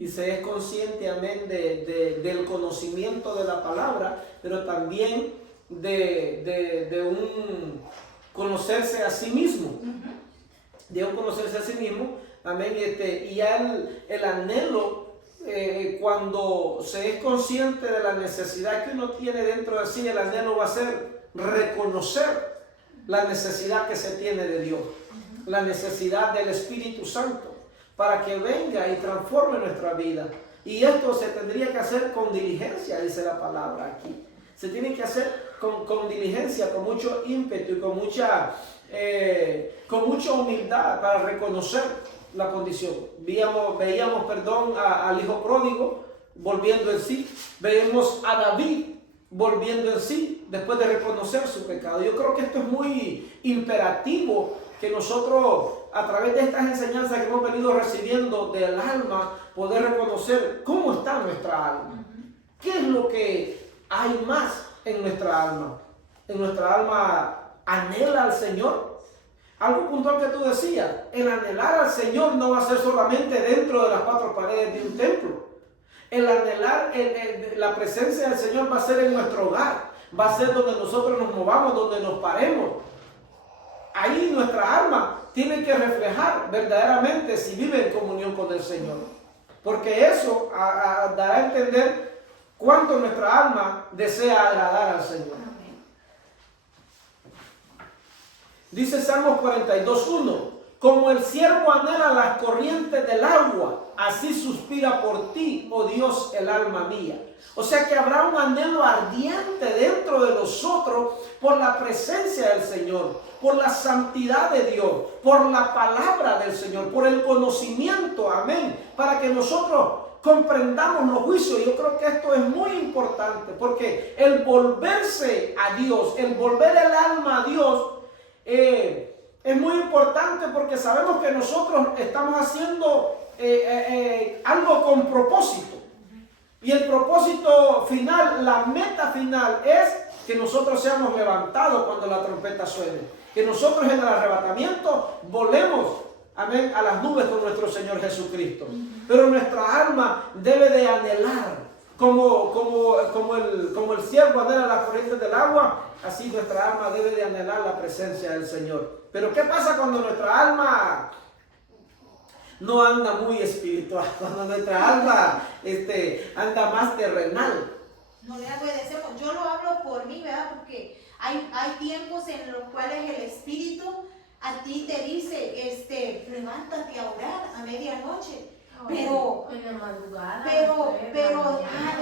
y se es consciente, amén, del conocimiento de la palabra, pero también de un conocerse a sí mismo, de un conocerse a sí mismo, amén, y ya el anhelo, cuando se es consciente de la necesidad que uno tiene dentro de sí, el anhelo va a ser reconocer la necesidad que se tiene de Dios, la necesidad del Espíritu Santo, para que venga y transforme nuestra vida. Y esto se tendría que hacer con diligencia, dice la palabra aquí. Se tiene que hacer con diligencia, con mucho ímpetu y con mucha humildad para reconocer la condición. Veíamos al hijo pródigo volviendo en sí. Veíamos a David volviendo en sí después de reconocer su pecado. Yo creo que esto es muy imperativo, que nosotros a través de estas enseñanzas que hemos venido recibiendo del alma, poder reconocer cómo está nuestra alma. ¿Qué es lo que hay más en nuestra alma? ¿En nuestra alma anhela al Señor? Algo puntual que tú decías, el anhelar al Señor no va a ser solamente dentro de las cuatro paredes de un templo. El anhelar la presencia del Señor va a ser en nuestro hogar, va a ser donde nosotros nos movamos, donde nos paremos. Ahí nuestra alma tiene que reflejar verdaderamente si vive en comunión con el Señor, porque eso dará a entender cuánto nuestra alma desea agradar al Señor. Dice Salmos 42:1, como el siervo anhela las corrientes del agua, así suspira por ti, oh Dios, el alma mía. O sea que habrá un anhelo ardiente dentro de nosotros por la presencia del Señor, por la santidad de Dios, por la palabra del Señor, por el conocimiento, amén, para que nosotros comprendamos los juicios. Yo creo que esto es muy importante, porque el volverse a Dios, el volver el alma a Dios, es muy importante, porque sabemos que nosotros estamos haciendo algo con propósito. Y el propósito final, la meta final es que nosotros seamos levantados cuando la trompeta suene. Que nosotros en el arrebatamiento volemos, amén, a las nubes con nuestro Señor Jesucristo. Pero nuestra alma debe de anhelar, como el ciervo anhela las corrientes del agua, así nuestra alma debe de anhelar la presencia del Señor. Pero ¿qué pasa cuando nuestra alma no anda muy espiritual? Cuando nuestra alma anda más terrenal. No le obedecemos. Yo lo hablo por mí, ¿verdad? Porque hay tiempos en los cuales el Espíritu a ti te dice, levántate a orar a medianoche. Pero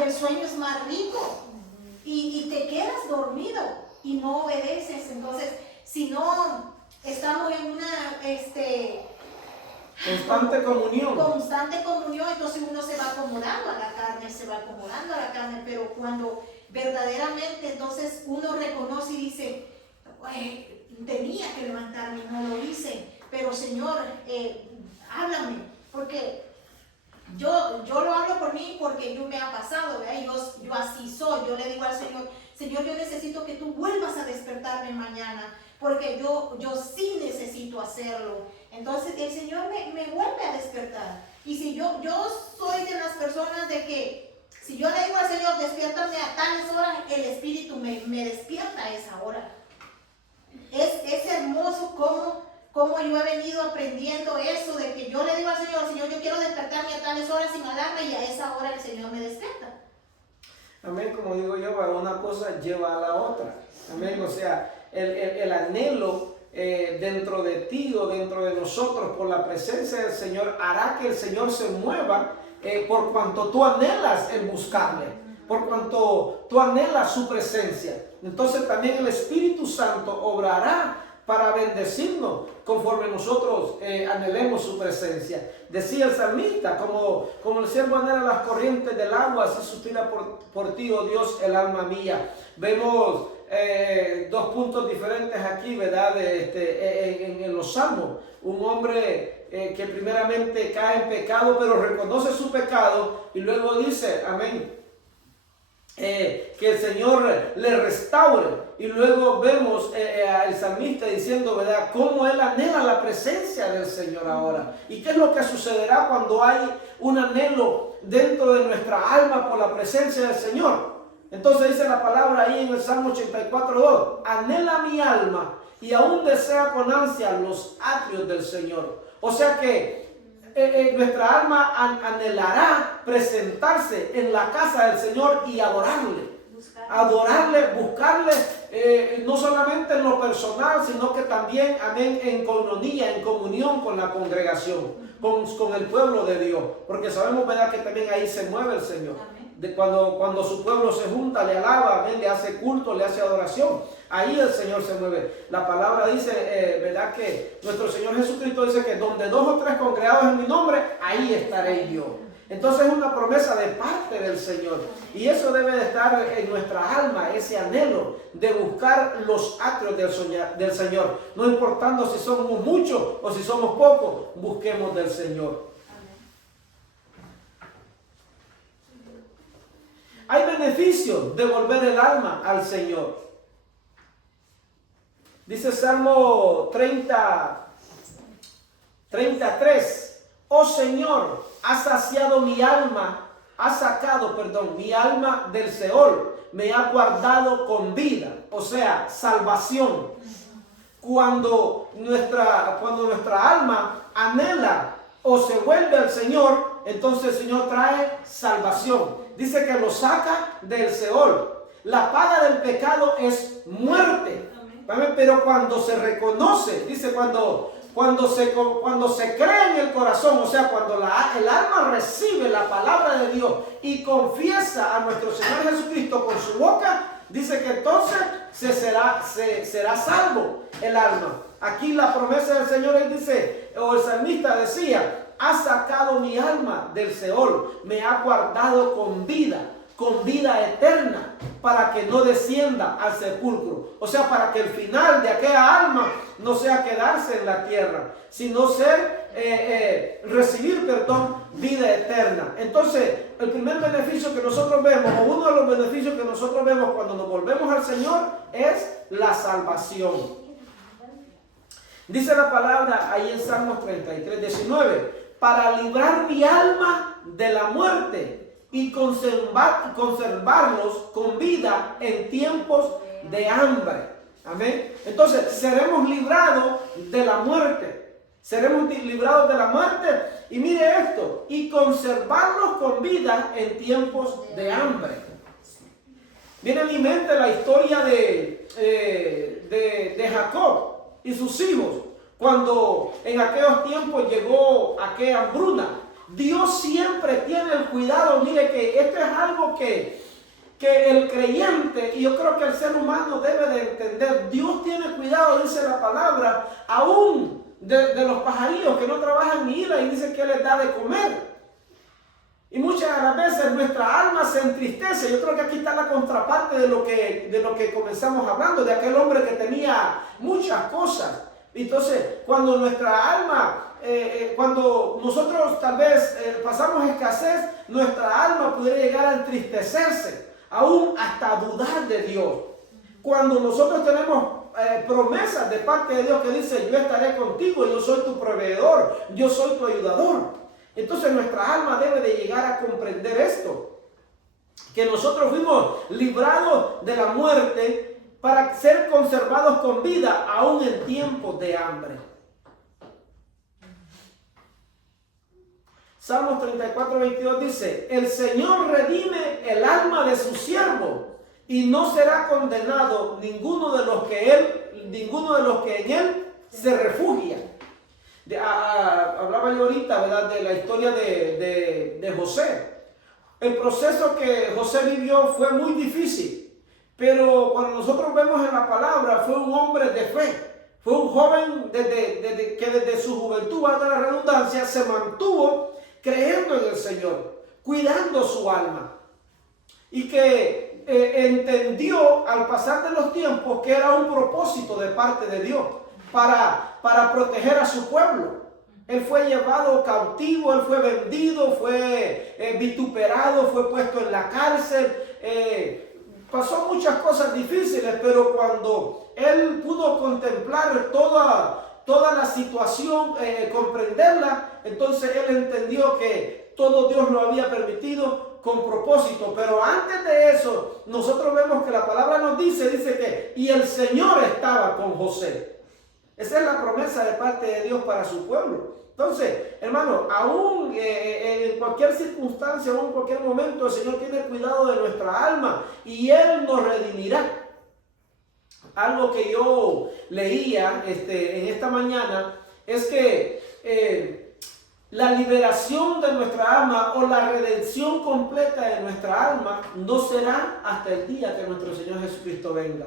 el sueño es más rico y te quedas dormido y no obedeces. Entonces, si no estamos en una constante comunión, entonces uno se va acomodando a la carne, pero cuando verdaderamente entonces uno reconoce y dice, tenía que levantarme, no lo hice, pero Señor, háblame, porque yo lo hablo por mí, porque yo me ha pasado, ¿verdad? Yo así soy. Yo le digo al Señor, Señor, yo necesito que tú vuelvas a despertarme mañana, porque yo sí necesito hacerlo. Entonces el Señor me vuelve a despertar. Y si yo soy de las personas de que, si yo le digo al Señor, despiértame a tales horas, el Espíritu me despierta a esa hora. Es hermoso cómo yo he venido aprendiendo eso, de que yo le digo al Señor, yo quiero despertarme a tales horas sin alarma, y a esa hora el Señor me despierta. Amén, como digo yo, una cosa lleva a la otra. Amén, o sea, el anhelo dentro de ti o dentro de nosotros por la presencia del Señor hará que el Señor se mueva por cuanto tú anhelas el buscarle, por cuanto tú anhelas su presencia. Entonces también el Espíritu Santo obrará para bendecirnos conforme nosotros anhelemos su presencia. Decía el salmista, como el siervo anhela las corrientes del agua, así suspira por ti, oh Dios, el alma mía. Vemos dos puntos diferentes aquí, ¿verdad? En los salmos. Un hombre que primeramente cae en pecado, pero reconoce su pecado y luego dice, amén, que el Señor le restaure. Y luego vemos al salmista diciendo, ¿verdad?, cómo él anhela la presencia del Señor ahora. ¿Y qué es lo que sucederá cuando hay un anhelo dentro de nuestra alma por la presencia del Señor? Entonces dice la palabra ahí en el Salmo 84:2, anhela mi alma y aún desea con ansia los atrios del Señor. O sea que nuestra alma anhelará presentarse en la casa del Señor y adorarle. Buscarle, no solamente en lo personal, sino que también, amén, en coinonía, en comunión con la congregación, con el pueblo de Dios. Porque sabemos, ¿verdad?, que también ahí se mueve el Señor. Cuando su pueblo se junta, le alaba, amén, le hace culto, le hace adoración, ahí el Señor se mueve. La palabra dice, ¿verdad?, que nuestro Señor Jesucristo dice que donde 2 o 3 congregados en mi nombre, ahí estaré yo. Entonces es una promesa de parte del Señor. Y eso debe de estar en nuestra alma, ese anhelo de buscar los atrios del Señor. No importando si somos muchos o si somos pocos, busquemos del Señor. Hay beneficios de volver el alma al Señor. Dice Salmo 33, oh Señor, has saciado mi alma, has sacado, mi alma del Seol, me ha guardado con vida, o sea, salvación. Cuando nuestra alma anhela o se vuelve al Señor, entonces el Señor trae salvación. Dice que lo saca del Seol. La paga del pecado es muerte. Pero cuando se reconoce, dice cuando se cree en el corazón, o sea, cuando el alma recibe la palabra de Dios y confiesa a nuestro Señor Jesucristo con su boca, dice que entonces será salvo el alma. Aquí la promesa del Señor, él dice, o el salmista decía, ha sacado mi alma del Seol, me ha guardado con vida eterna, para que no descienda al sepulcro. O sea, para que el final de aquella alma no sea quedarse en la tierra, sino ser recibir, vida eterna. Entonces, el primer beneficio que nosotros vemos, o uno de los beneficios que nosotros vemos cuando nos volvemos al Señor, es la salvación. Dice la palabra ahí en Salmos 33, 19, para librar mi alma de la muerte y conservarlos con vida en tiempos de hambre. Amén. Entonces, seremos librados de la muerte. Seremos librados de la muerte. Y mire esto, y conservarlos con vida en tiempos de hambre. Viene a mi mente la historia de Jacob y sus hijos, cuando en aquellos tiempos llegó aquella hambruna. Dios siempre tiene el cuidado. Mire que esto es algo que el creyente, y yo creo que el ser humano debe de entender. Dios tiene cuidado, dice la palabra, aún de los pajarillos que no trabajan ni hila, y dice que les da de comer. Y muchas de las veces nuestra alma se entristece. Yo creo que aquí está la contraparte de lo que comenzamos hablando, de aquel hombre que tenía muchas cosas. Entonces, cuando nuestra alma, cuando nosotros tal vez pasamos escasez, nuestra alma pudiera llegar a entristecerse, aún hasta dudar de Dios. Cuando nosotros tenemos promesas de parte de Dios que dice, yo estaré contigo, yo soy tu proveedor, yo soy tu ayudador. Entonces nuestra alma debe de llegar a comprender esto, que nosotros fuimos librados de la muerte para ser conservados con vida aún en tiempos de hambre. Salmos 34, 22 dice, el Señor redime el alma de su siervo y no será condenado ninguno de los que en él se refugia. Hablaba yo ahorita, ¿verdad?, de la historia de José. El proceso que José vivió fue muy difícil, pero cuando nosotros vemos en la palabra, fue un hombre de fe. Fue un joven que desde su juventud, valga la redundancia, se mantuvo creyendo en el Señor, cuidando su alma, y que entendió al pasar de los tiempos que era un propósito de parte de Dios para proteger a su pueblo. Él fue llevado cautivo, él fue vendido, fue vituperado, fue puesto en la cárcel, pasó muchas cosas difíciles, pero cuando él pudo contemplar toda la situación, comprenderla, entonces él entendió que todo Dios lo había permitido con propósito. Pero antes de eso, nosotros vemos que la palabra nos dice que y el Señor estaba con José. Esa es la promesa de parte de Dios para su pueblo. Entonces, hermano, aún en cualquier circunstancia, aún en cualquier momento, el Señor tiene cuidado de nuestra alma y Él nos redimirá. Algo que yo leía en esta mañana es que la liberación de nuestra alma o la redención completa de nuestra alma no será hasta el día que nuestro Señor Jesucristo venga.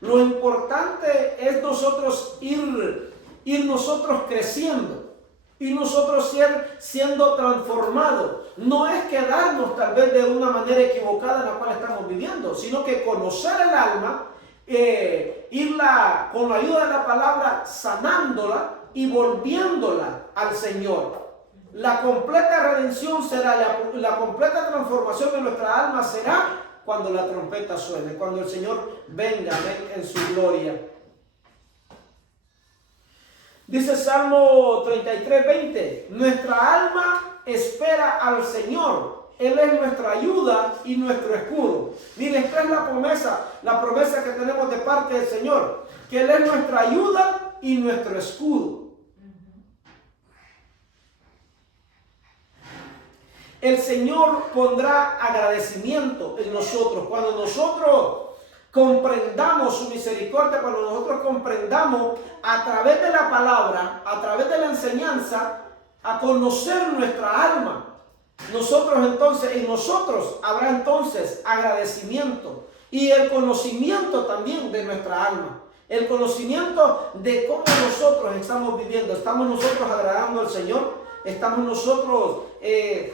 Lo importante es nosotros ir nosotros creciendo y nosotros siendo transformados. No es quedarnos tal vez de una manera equivocada en la cual estamos viviendo, sino que conocer el alma, irla con la ayuda de la palabra sanándola y volviéndola al Señor. La completa redención será, la completa transformación de nuestra alma será cuando la trompeta suene, cuando el Señor venga en su gloria. Dice Salmo 33, 20, nuestra alma espera al Señor. Él es nuestra ayuda y nuestro escudo. Mire, esta es la promesa que tenemos de parte del Señor, que Él es nuestra ayuda y nuestro escudo. El Señor pondrá agradecimiento en nosotros. Cuando nosotros comprendamos su misericordia, cuando nosotros comprendamos a través de la palabra, a través de la enseñanza, a conocer nuestra alma, en nosotros habrá entonces agradecimiento y el conocimiento también de nuestra alma. El conocimiento de cómo nosotros estamos viviendo. ¿Estamos nosotros agradando al Señor? ¿Estamos nosotros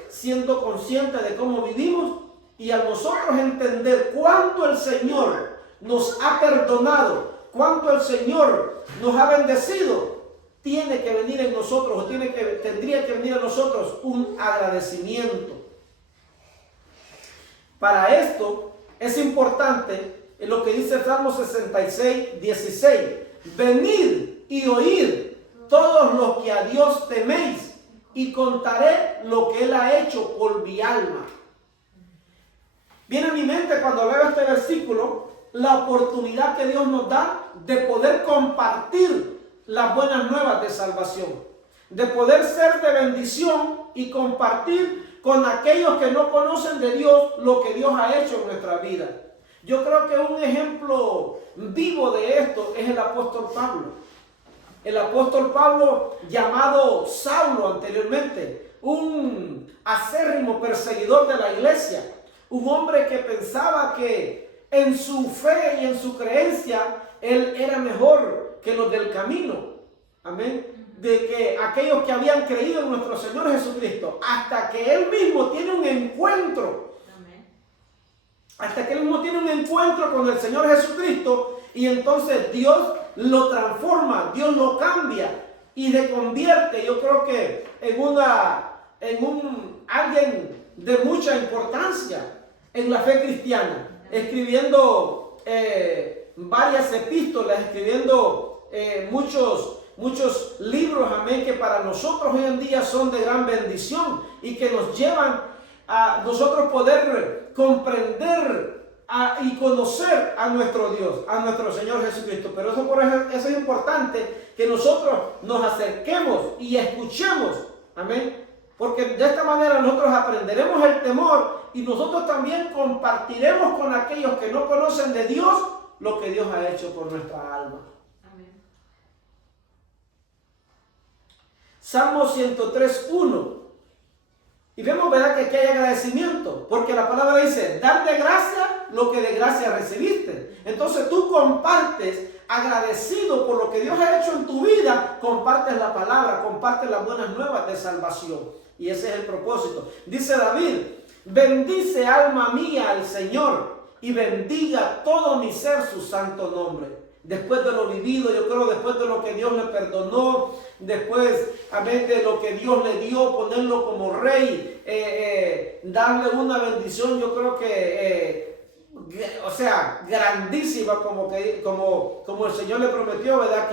siendo conscientes de cómo vivimos? Y al nosotros entender cuánto el Señor nos ha perdonado, cuánto el Señor nos ha bendecido, tiene que venir en nosotros, o tendría que venir a nosotros un agradecimiento. Para esto es importante lo que dice Salmo 66, 16. Venid y oíd todos los que a Dios teméis, y contaré lo que Él ha hecho por mi alma. Viene a mi mente cuando leo este versículo la oportunidad que Dios nos da de poder compartir las buenas nuevas de salvación, de poder ser de bendición y compartir con aquellos que no conocen de Dios lo que Dios ha hecho en nuestra vida. Yo creo que un ejemplo vivo de esto es el apóstol Pablo. El apóstol Pablo, llamado Saulo anteriormente, un acérrimo perseguidor de la iglesia, un hombre que pensaba que en su fe y en su creencia él era mejor que los del camino. Amén. De que aquellos que habían creído en nuestro Señor Jesucristo, hasta que él mismo tiene un encuentro. Hasta que él mismo tiene un encuentro con el Señor Jesucristo, y entonces Dios lo transforma, Dios lo cambia y le convierte, yo creo que en alguien de mucha importancia en la fe cristiana, escribiendo varias epístolas, escribiendo muchos libros, amén, que para nosotros hoy en día son de gran bendición y que nos llevan a nosotros poder comprender y conocer a nuestro Dios, a nuestro Señor Jesucristo. Pero eso es importante, que nosotros nos acerquemos y escuchemos, amén, porque de esta manera nosotros aprenderemos el temor y nosotros también compartiremos con aquellos que no conocen de Dios lo que Dios ha hecho por nuestra alma. Amén. Salmo 103:1. Y vemos, ¿verdad?, que aquí hay agradecimiento, porque la palabra dice, dar de gracia lo que de gracia recibiste. Entonces tú compartes, agradecido por lo que Dios ha hecho en tu vida, compartes la palabra, compartes las buenas nuevas de salvación. Y ese es el propósito. Dice David, bendice alma mía al Señor, y bendiga todo mi ser su santo nombre. Después de lo vivido, yo creo, después de lo que Dios le perdonó, después, amén, de lo que Dios le dio, ponerlo como rey, darle una bendición, yo creo que, grandísima, como el Señor le prometió, ¿verdad?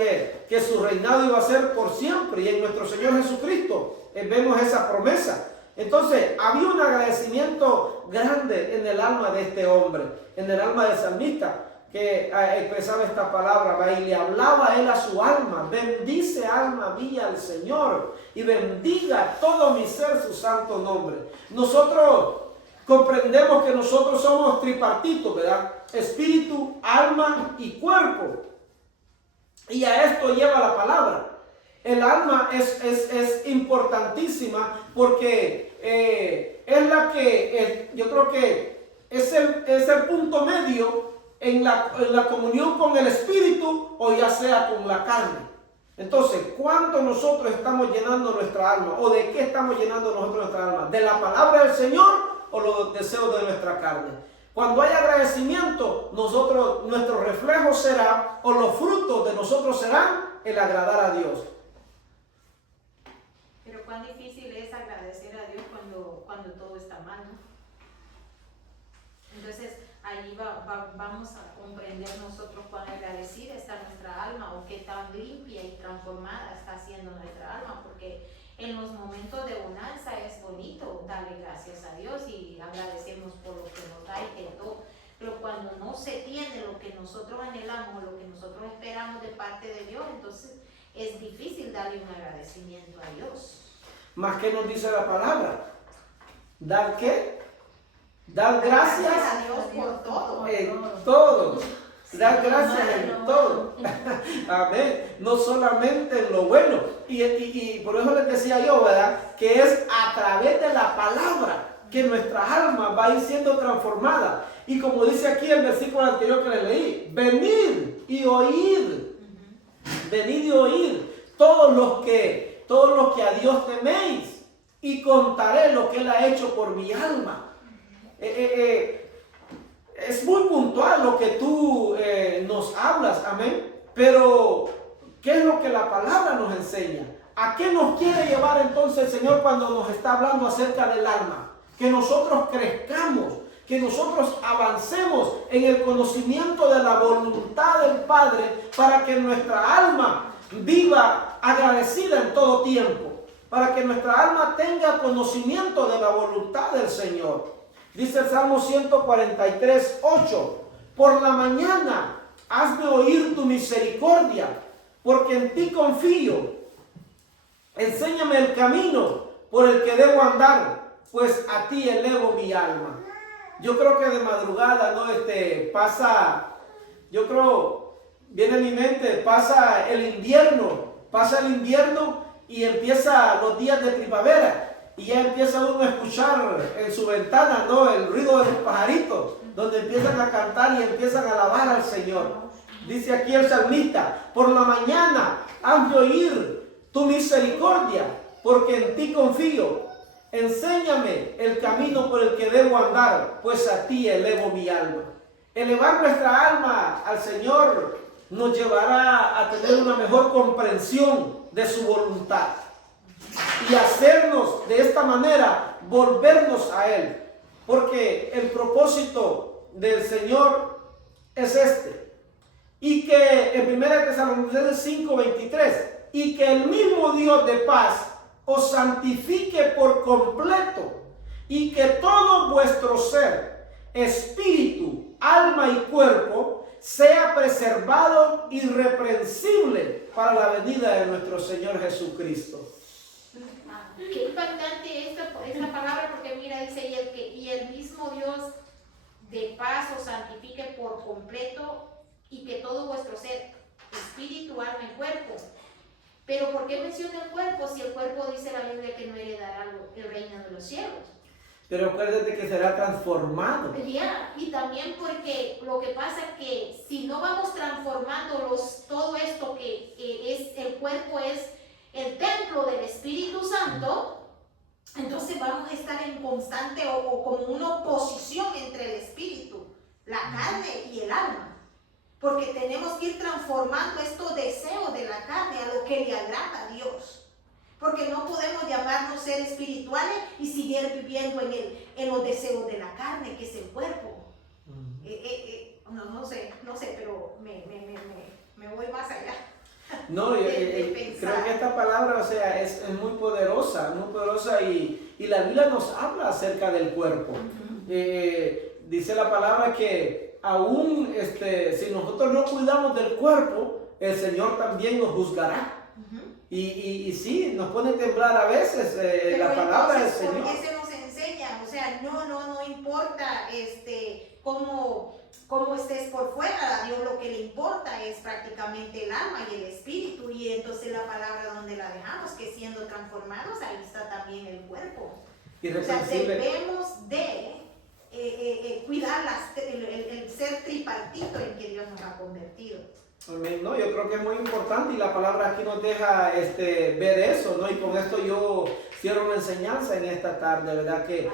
Que su reinado iba a ser por siempre, y en nuestro Señor Jesucristo vemos esa promesa. Entonces, había un agradecimiento grande en el alma de este hombre, en el alma del salmista, que expresaba esta palabra, y le hablaba a él a su alma, bendice alma mía al Señor, y bendiga todo mi ser su santo nombre. Nosotros comprendemos que nosotros somos tripartitos, ¿verdad? Espíritu, alma y cuerpo. Y a esto lleva la palabra. El alma es importantísima porque es la que, yo creo que es el punto medio en la comunión con el Espíritu, o ya sea con la carne. Entonces, ¿cuánto nosotros estamos llenando nuestra alma? ¿O de qué estamos llenando nosotros nuestra alma? ¿De la palabra del Señor o los deseos de nuestra carne? Cuando hay agradecimiento, nuestro reflejo será, o los frutos de nosotros serán, el agradar a Dios. Pero cuán difícil es agradecer a Dios cuando todo está mal, ¿no? Entonces, ahí vamos a comprender nosotros cuán agradecida está nuestra alma, o qué tan limpia y transformada está siendo nuestra alma, porque en los momentos de bonanza es bonito darle gracias a Dios y agradecemos por lo que nos da y todo, pero cuando no se tiene lo que nosotros anhelamos, lo que nosotros esperamos de parte de Dios, entonces es difícil darle un agradecimiento a Dios. ¿Más qué nos dice la palabra? ¿Dar qué? Dar gracias a Dios por todo. En todo. Dar gracias en todo. Amén. No solamente en lo bueno. Y por eso les decía yo, ¿verdad?, que es a través de la palabra que nuestra alma va a ir siendo transformada. Y como dice aquí el versículo anterior que les leí, venid y oíd. Venid y oíd. Todos los que a Dios teméis, y contaré lo que Él ha hecho por mi alma. Es muy puntual lo que tú nos hablas, amén, pero ¿Qué es lo que la palabra nos enseña? ¿A qué nos quiere llevar entonces el Señor cuando nos está hablando acerca del alma? Que nosotros crezcamos, que nosotros avancemos en el conocimiento de la voluntad del Padre para que nuestra alma viva agradecida en todo tiempo, para que nuestra alma tenga conocimiento de la voluntad del Señor. Dice el Salmo 143, 8, por la mañana hazme oír tu misericordia, porque en ti confío. Enséñame el camino por el que debo andar, pues a ti elevo mi alma. Yo creo que de madrugada, ¿no? Viene a mi mente, pasa el invierno y empieza los días de primavera y ya empieza uno a escuchar en su ventana, ¿no? El ruido de los pajaritos, donde empiezan a cantar y empiezan a alabar al Señor. Dice aquí el salmista, por la mañana hazme oír tu misericordia, porque en ti confío. Enséñame el camino por el que debo andar, pues a ti elevo mi alma. Elevar nuestra alma al Señor nos llevará a tener una mejor comprensión de su voluntad y hacernos de esta manera volvernos a Él, porque el propósito del Señor es este. Y que en 1 Tesalonicenses 5:23, y que el mismo Dios de paz os santifique por completo, y que todo vuestro ser, espíritu, alma y cuerpo sea preservado irreprensible para la venida de nuestro Señor Jesucristo. Qué impactante esta palabra, porque mira, dice, y el mismo Dios de paz os santifique por completo, y que todo vuestro ser, espíritu, alma y cuerpo. Pero ¿por qué menciona el cuerpo si el cuerpo dice la Biblia que no heredará el reino de los cielos? Pero acuérdate que será transformado. Y también porque lo que pasa es que si no vamos transformando todo esto que es el cuerpo, es el templo del Espíritu Santo, entonces vamos a estar en constante o como una oposición entre el espíritu, la carne y el alma. Porque tenemos que ir transformando estos deseos de la carne a lo que le agrada a Dios. Porque no podemos llamarnos seres espirituales y seguir viviendo en los deseos de la carne, que es el cuerpo. No sé, pero me voy más allá. No, creo que esta palabra, o sea, es muy poderosa y la Biblia nos habla acerca del cuerpo. Dice la palabra que aún si nosotros no cuidamos del cuerpo, el Señor también nos juzgará. Y sí, nos pone a temblar a veces la palabra del Señor. ¿Por qué se nos enseña? O sea, no importa cómo estés por fuera, a Dios lo que le importa es prácticamente el alma y el espíritu, y entonces la palabra donde la dejamos, que siendo transformados, ahí está también el cuerpo. O sea, debemos de cuidar el ser tripartito en que Dios nos ha convertido. No, yo creo que es muy importante y la palabra aquí nos deja ver eso, ¿no? Y con esto yo cierro la enseñanza en esta tarde, ¿verdad? Que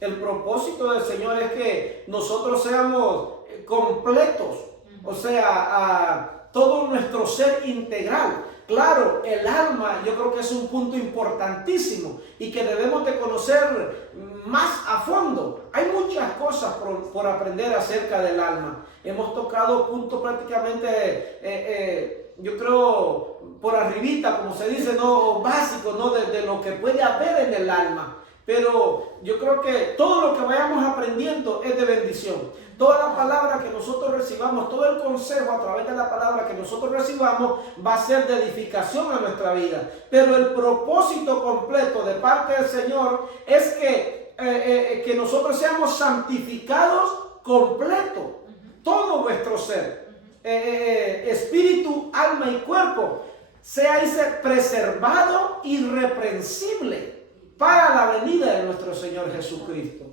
el propósito del Señor es que nosotros seamos completos, o sea, todo nuestro ser integral. Claro, el alma yo creo que es un punto importantísimo y que debemos de conocer más a fondo. Hay muchas cosas por aprender acerca del alma. Hemos tocado puntos prácticamente, yo creo, por arribita, como se dice, no básicos, ¿no? De lo que puede haber en el alma. Pero yo creo que todo lo que vayamos aprendiendo es de bendición. Toda la palabra que nosotros recibamos, todo el consejo a través de la palabra que nosotros recibamos va a ser de edificación a nuestra vida. Pero el propósito completo de parte del Señor es que nosotros seamos santificados completo. Todo vuestro ser, espíritu, alma y cuerpo, sea preservado irreprensible para la venida de nuestro Señor Jesucristo.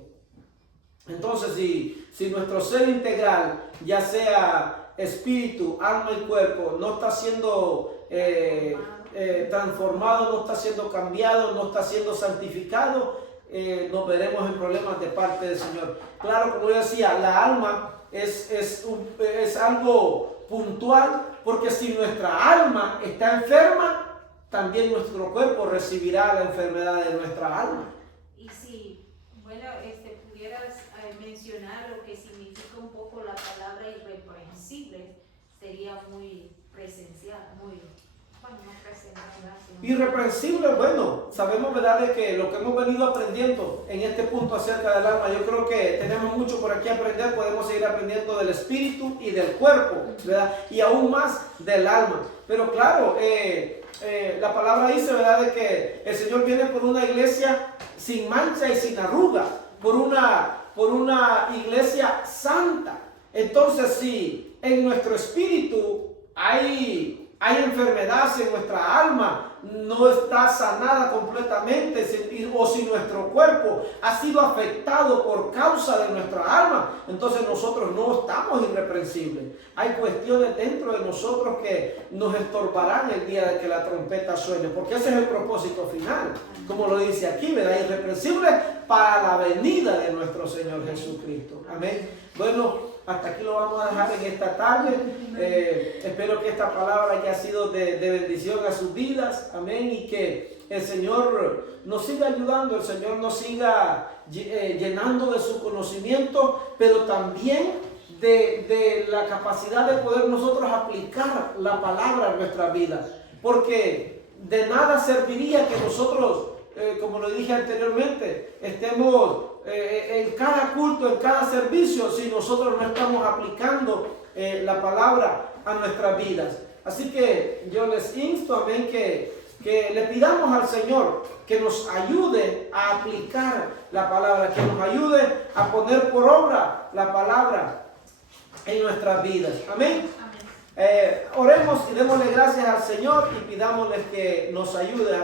Entonces, si nuestro ser integral, ya sea espíritu, alma y cuerpo, no está siendo transformado, no está siendo cambiado, no está siendo santificado, nos veremos en problemas de parte del Señor. Claro, como yo decía, la alma es algo puntual, porque si nuestra alma está enferma, también nuestro cuerpo recibirá la enfermedad de nuestra alma. Y si, bueno, pudieras mencionar lo que significa un poco la palabra irreprensible, sería muy presencial, muy, bueno, no presencial, sino Irreprensible, bueno, sabemos, ¿verdad?, de que lo que hemos venido aprendiendo en este punto acerca del alma, yo creo que tenemos mucho por aquí aprender, podemos seguir aprendiendo del espíritu y del cuerpo, ¿verdad?, y aún más del alma. Pero claro, la palabra dice, ¿verdad?, de que el Señor viene por una iglesia sin mancha y sin arruga, por una iglesia santa. Entonces, si en nuestro espíritu hay enfermedad, si en nuestra alma no está sanada completamente, o si nuestro cuerpo ha sido afectado por causa de nuestra alma, entonces nosotros no estamos irreprensibles. Hay cuestiones dentro de nosotros que nos estorbarán el día de que la trompeta suene, porque ese es el propósito final, como lo dice aquí, ¿verdad? Irreprensible para la venida de nuestro Señor Jesucristo. Amén. Bueno, hasta aquí lo vamos a dejar en esta tarde. Espero que esta palabra haya sido de bendición a sus vidas. Amén. Y que el Señor nos siga ayudando, el Señor nos siga llenando de su conocimiento, pero también de la capacidad de poder nosotros aplicar la palabra en nuestras vidas. Porque de nada serviría que nosotros, como lo dije anteriormente, estemos en cada culto, en cada servicio, si nosotros no estamos aplicando la palabra a nuestras vidas. Así que yo les insto, amén, que le pidamos al Señor que nos ayude a aplicar la palabra, que nos ayude a poner por obra la palabra en nuestras vidas. Amén. Oremos y démosle gracias al Señor y pidámosle que nos ayude a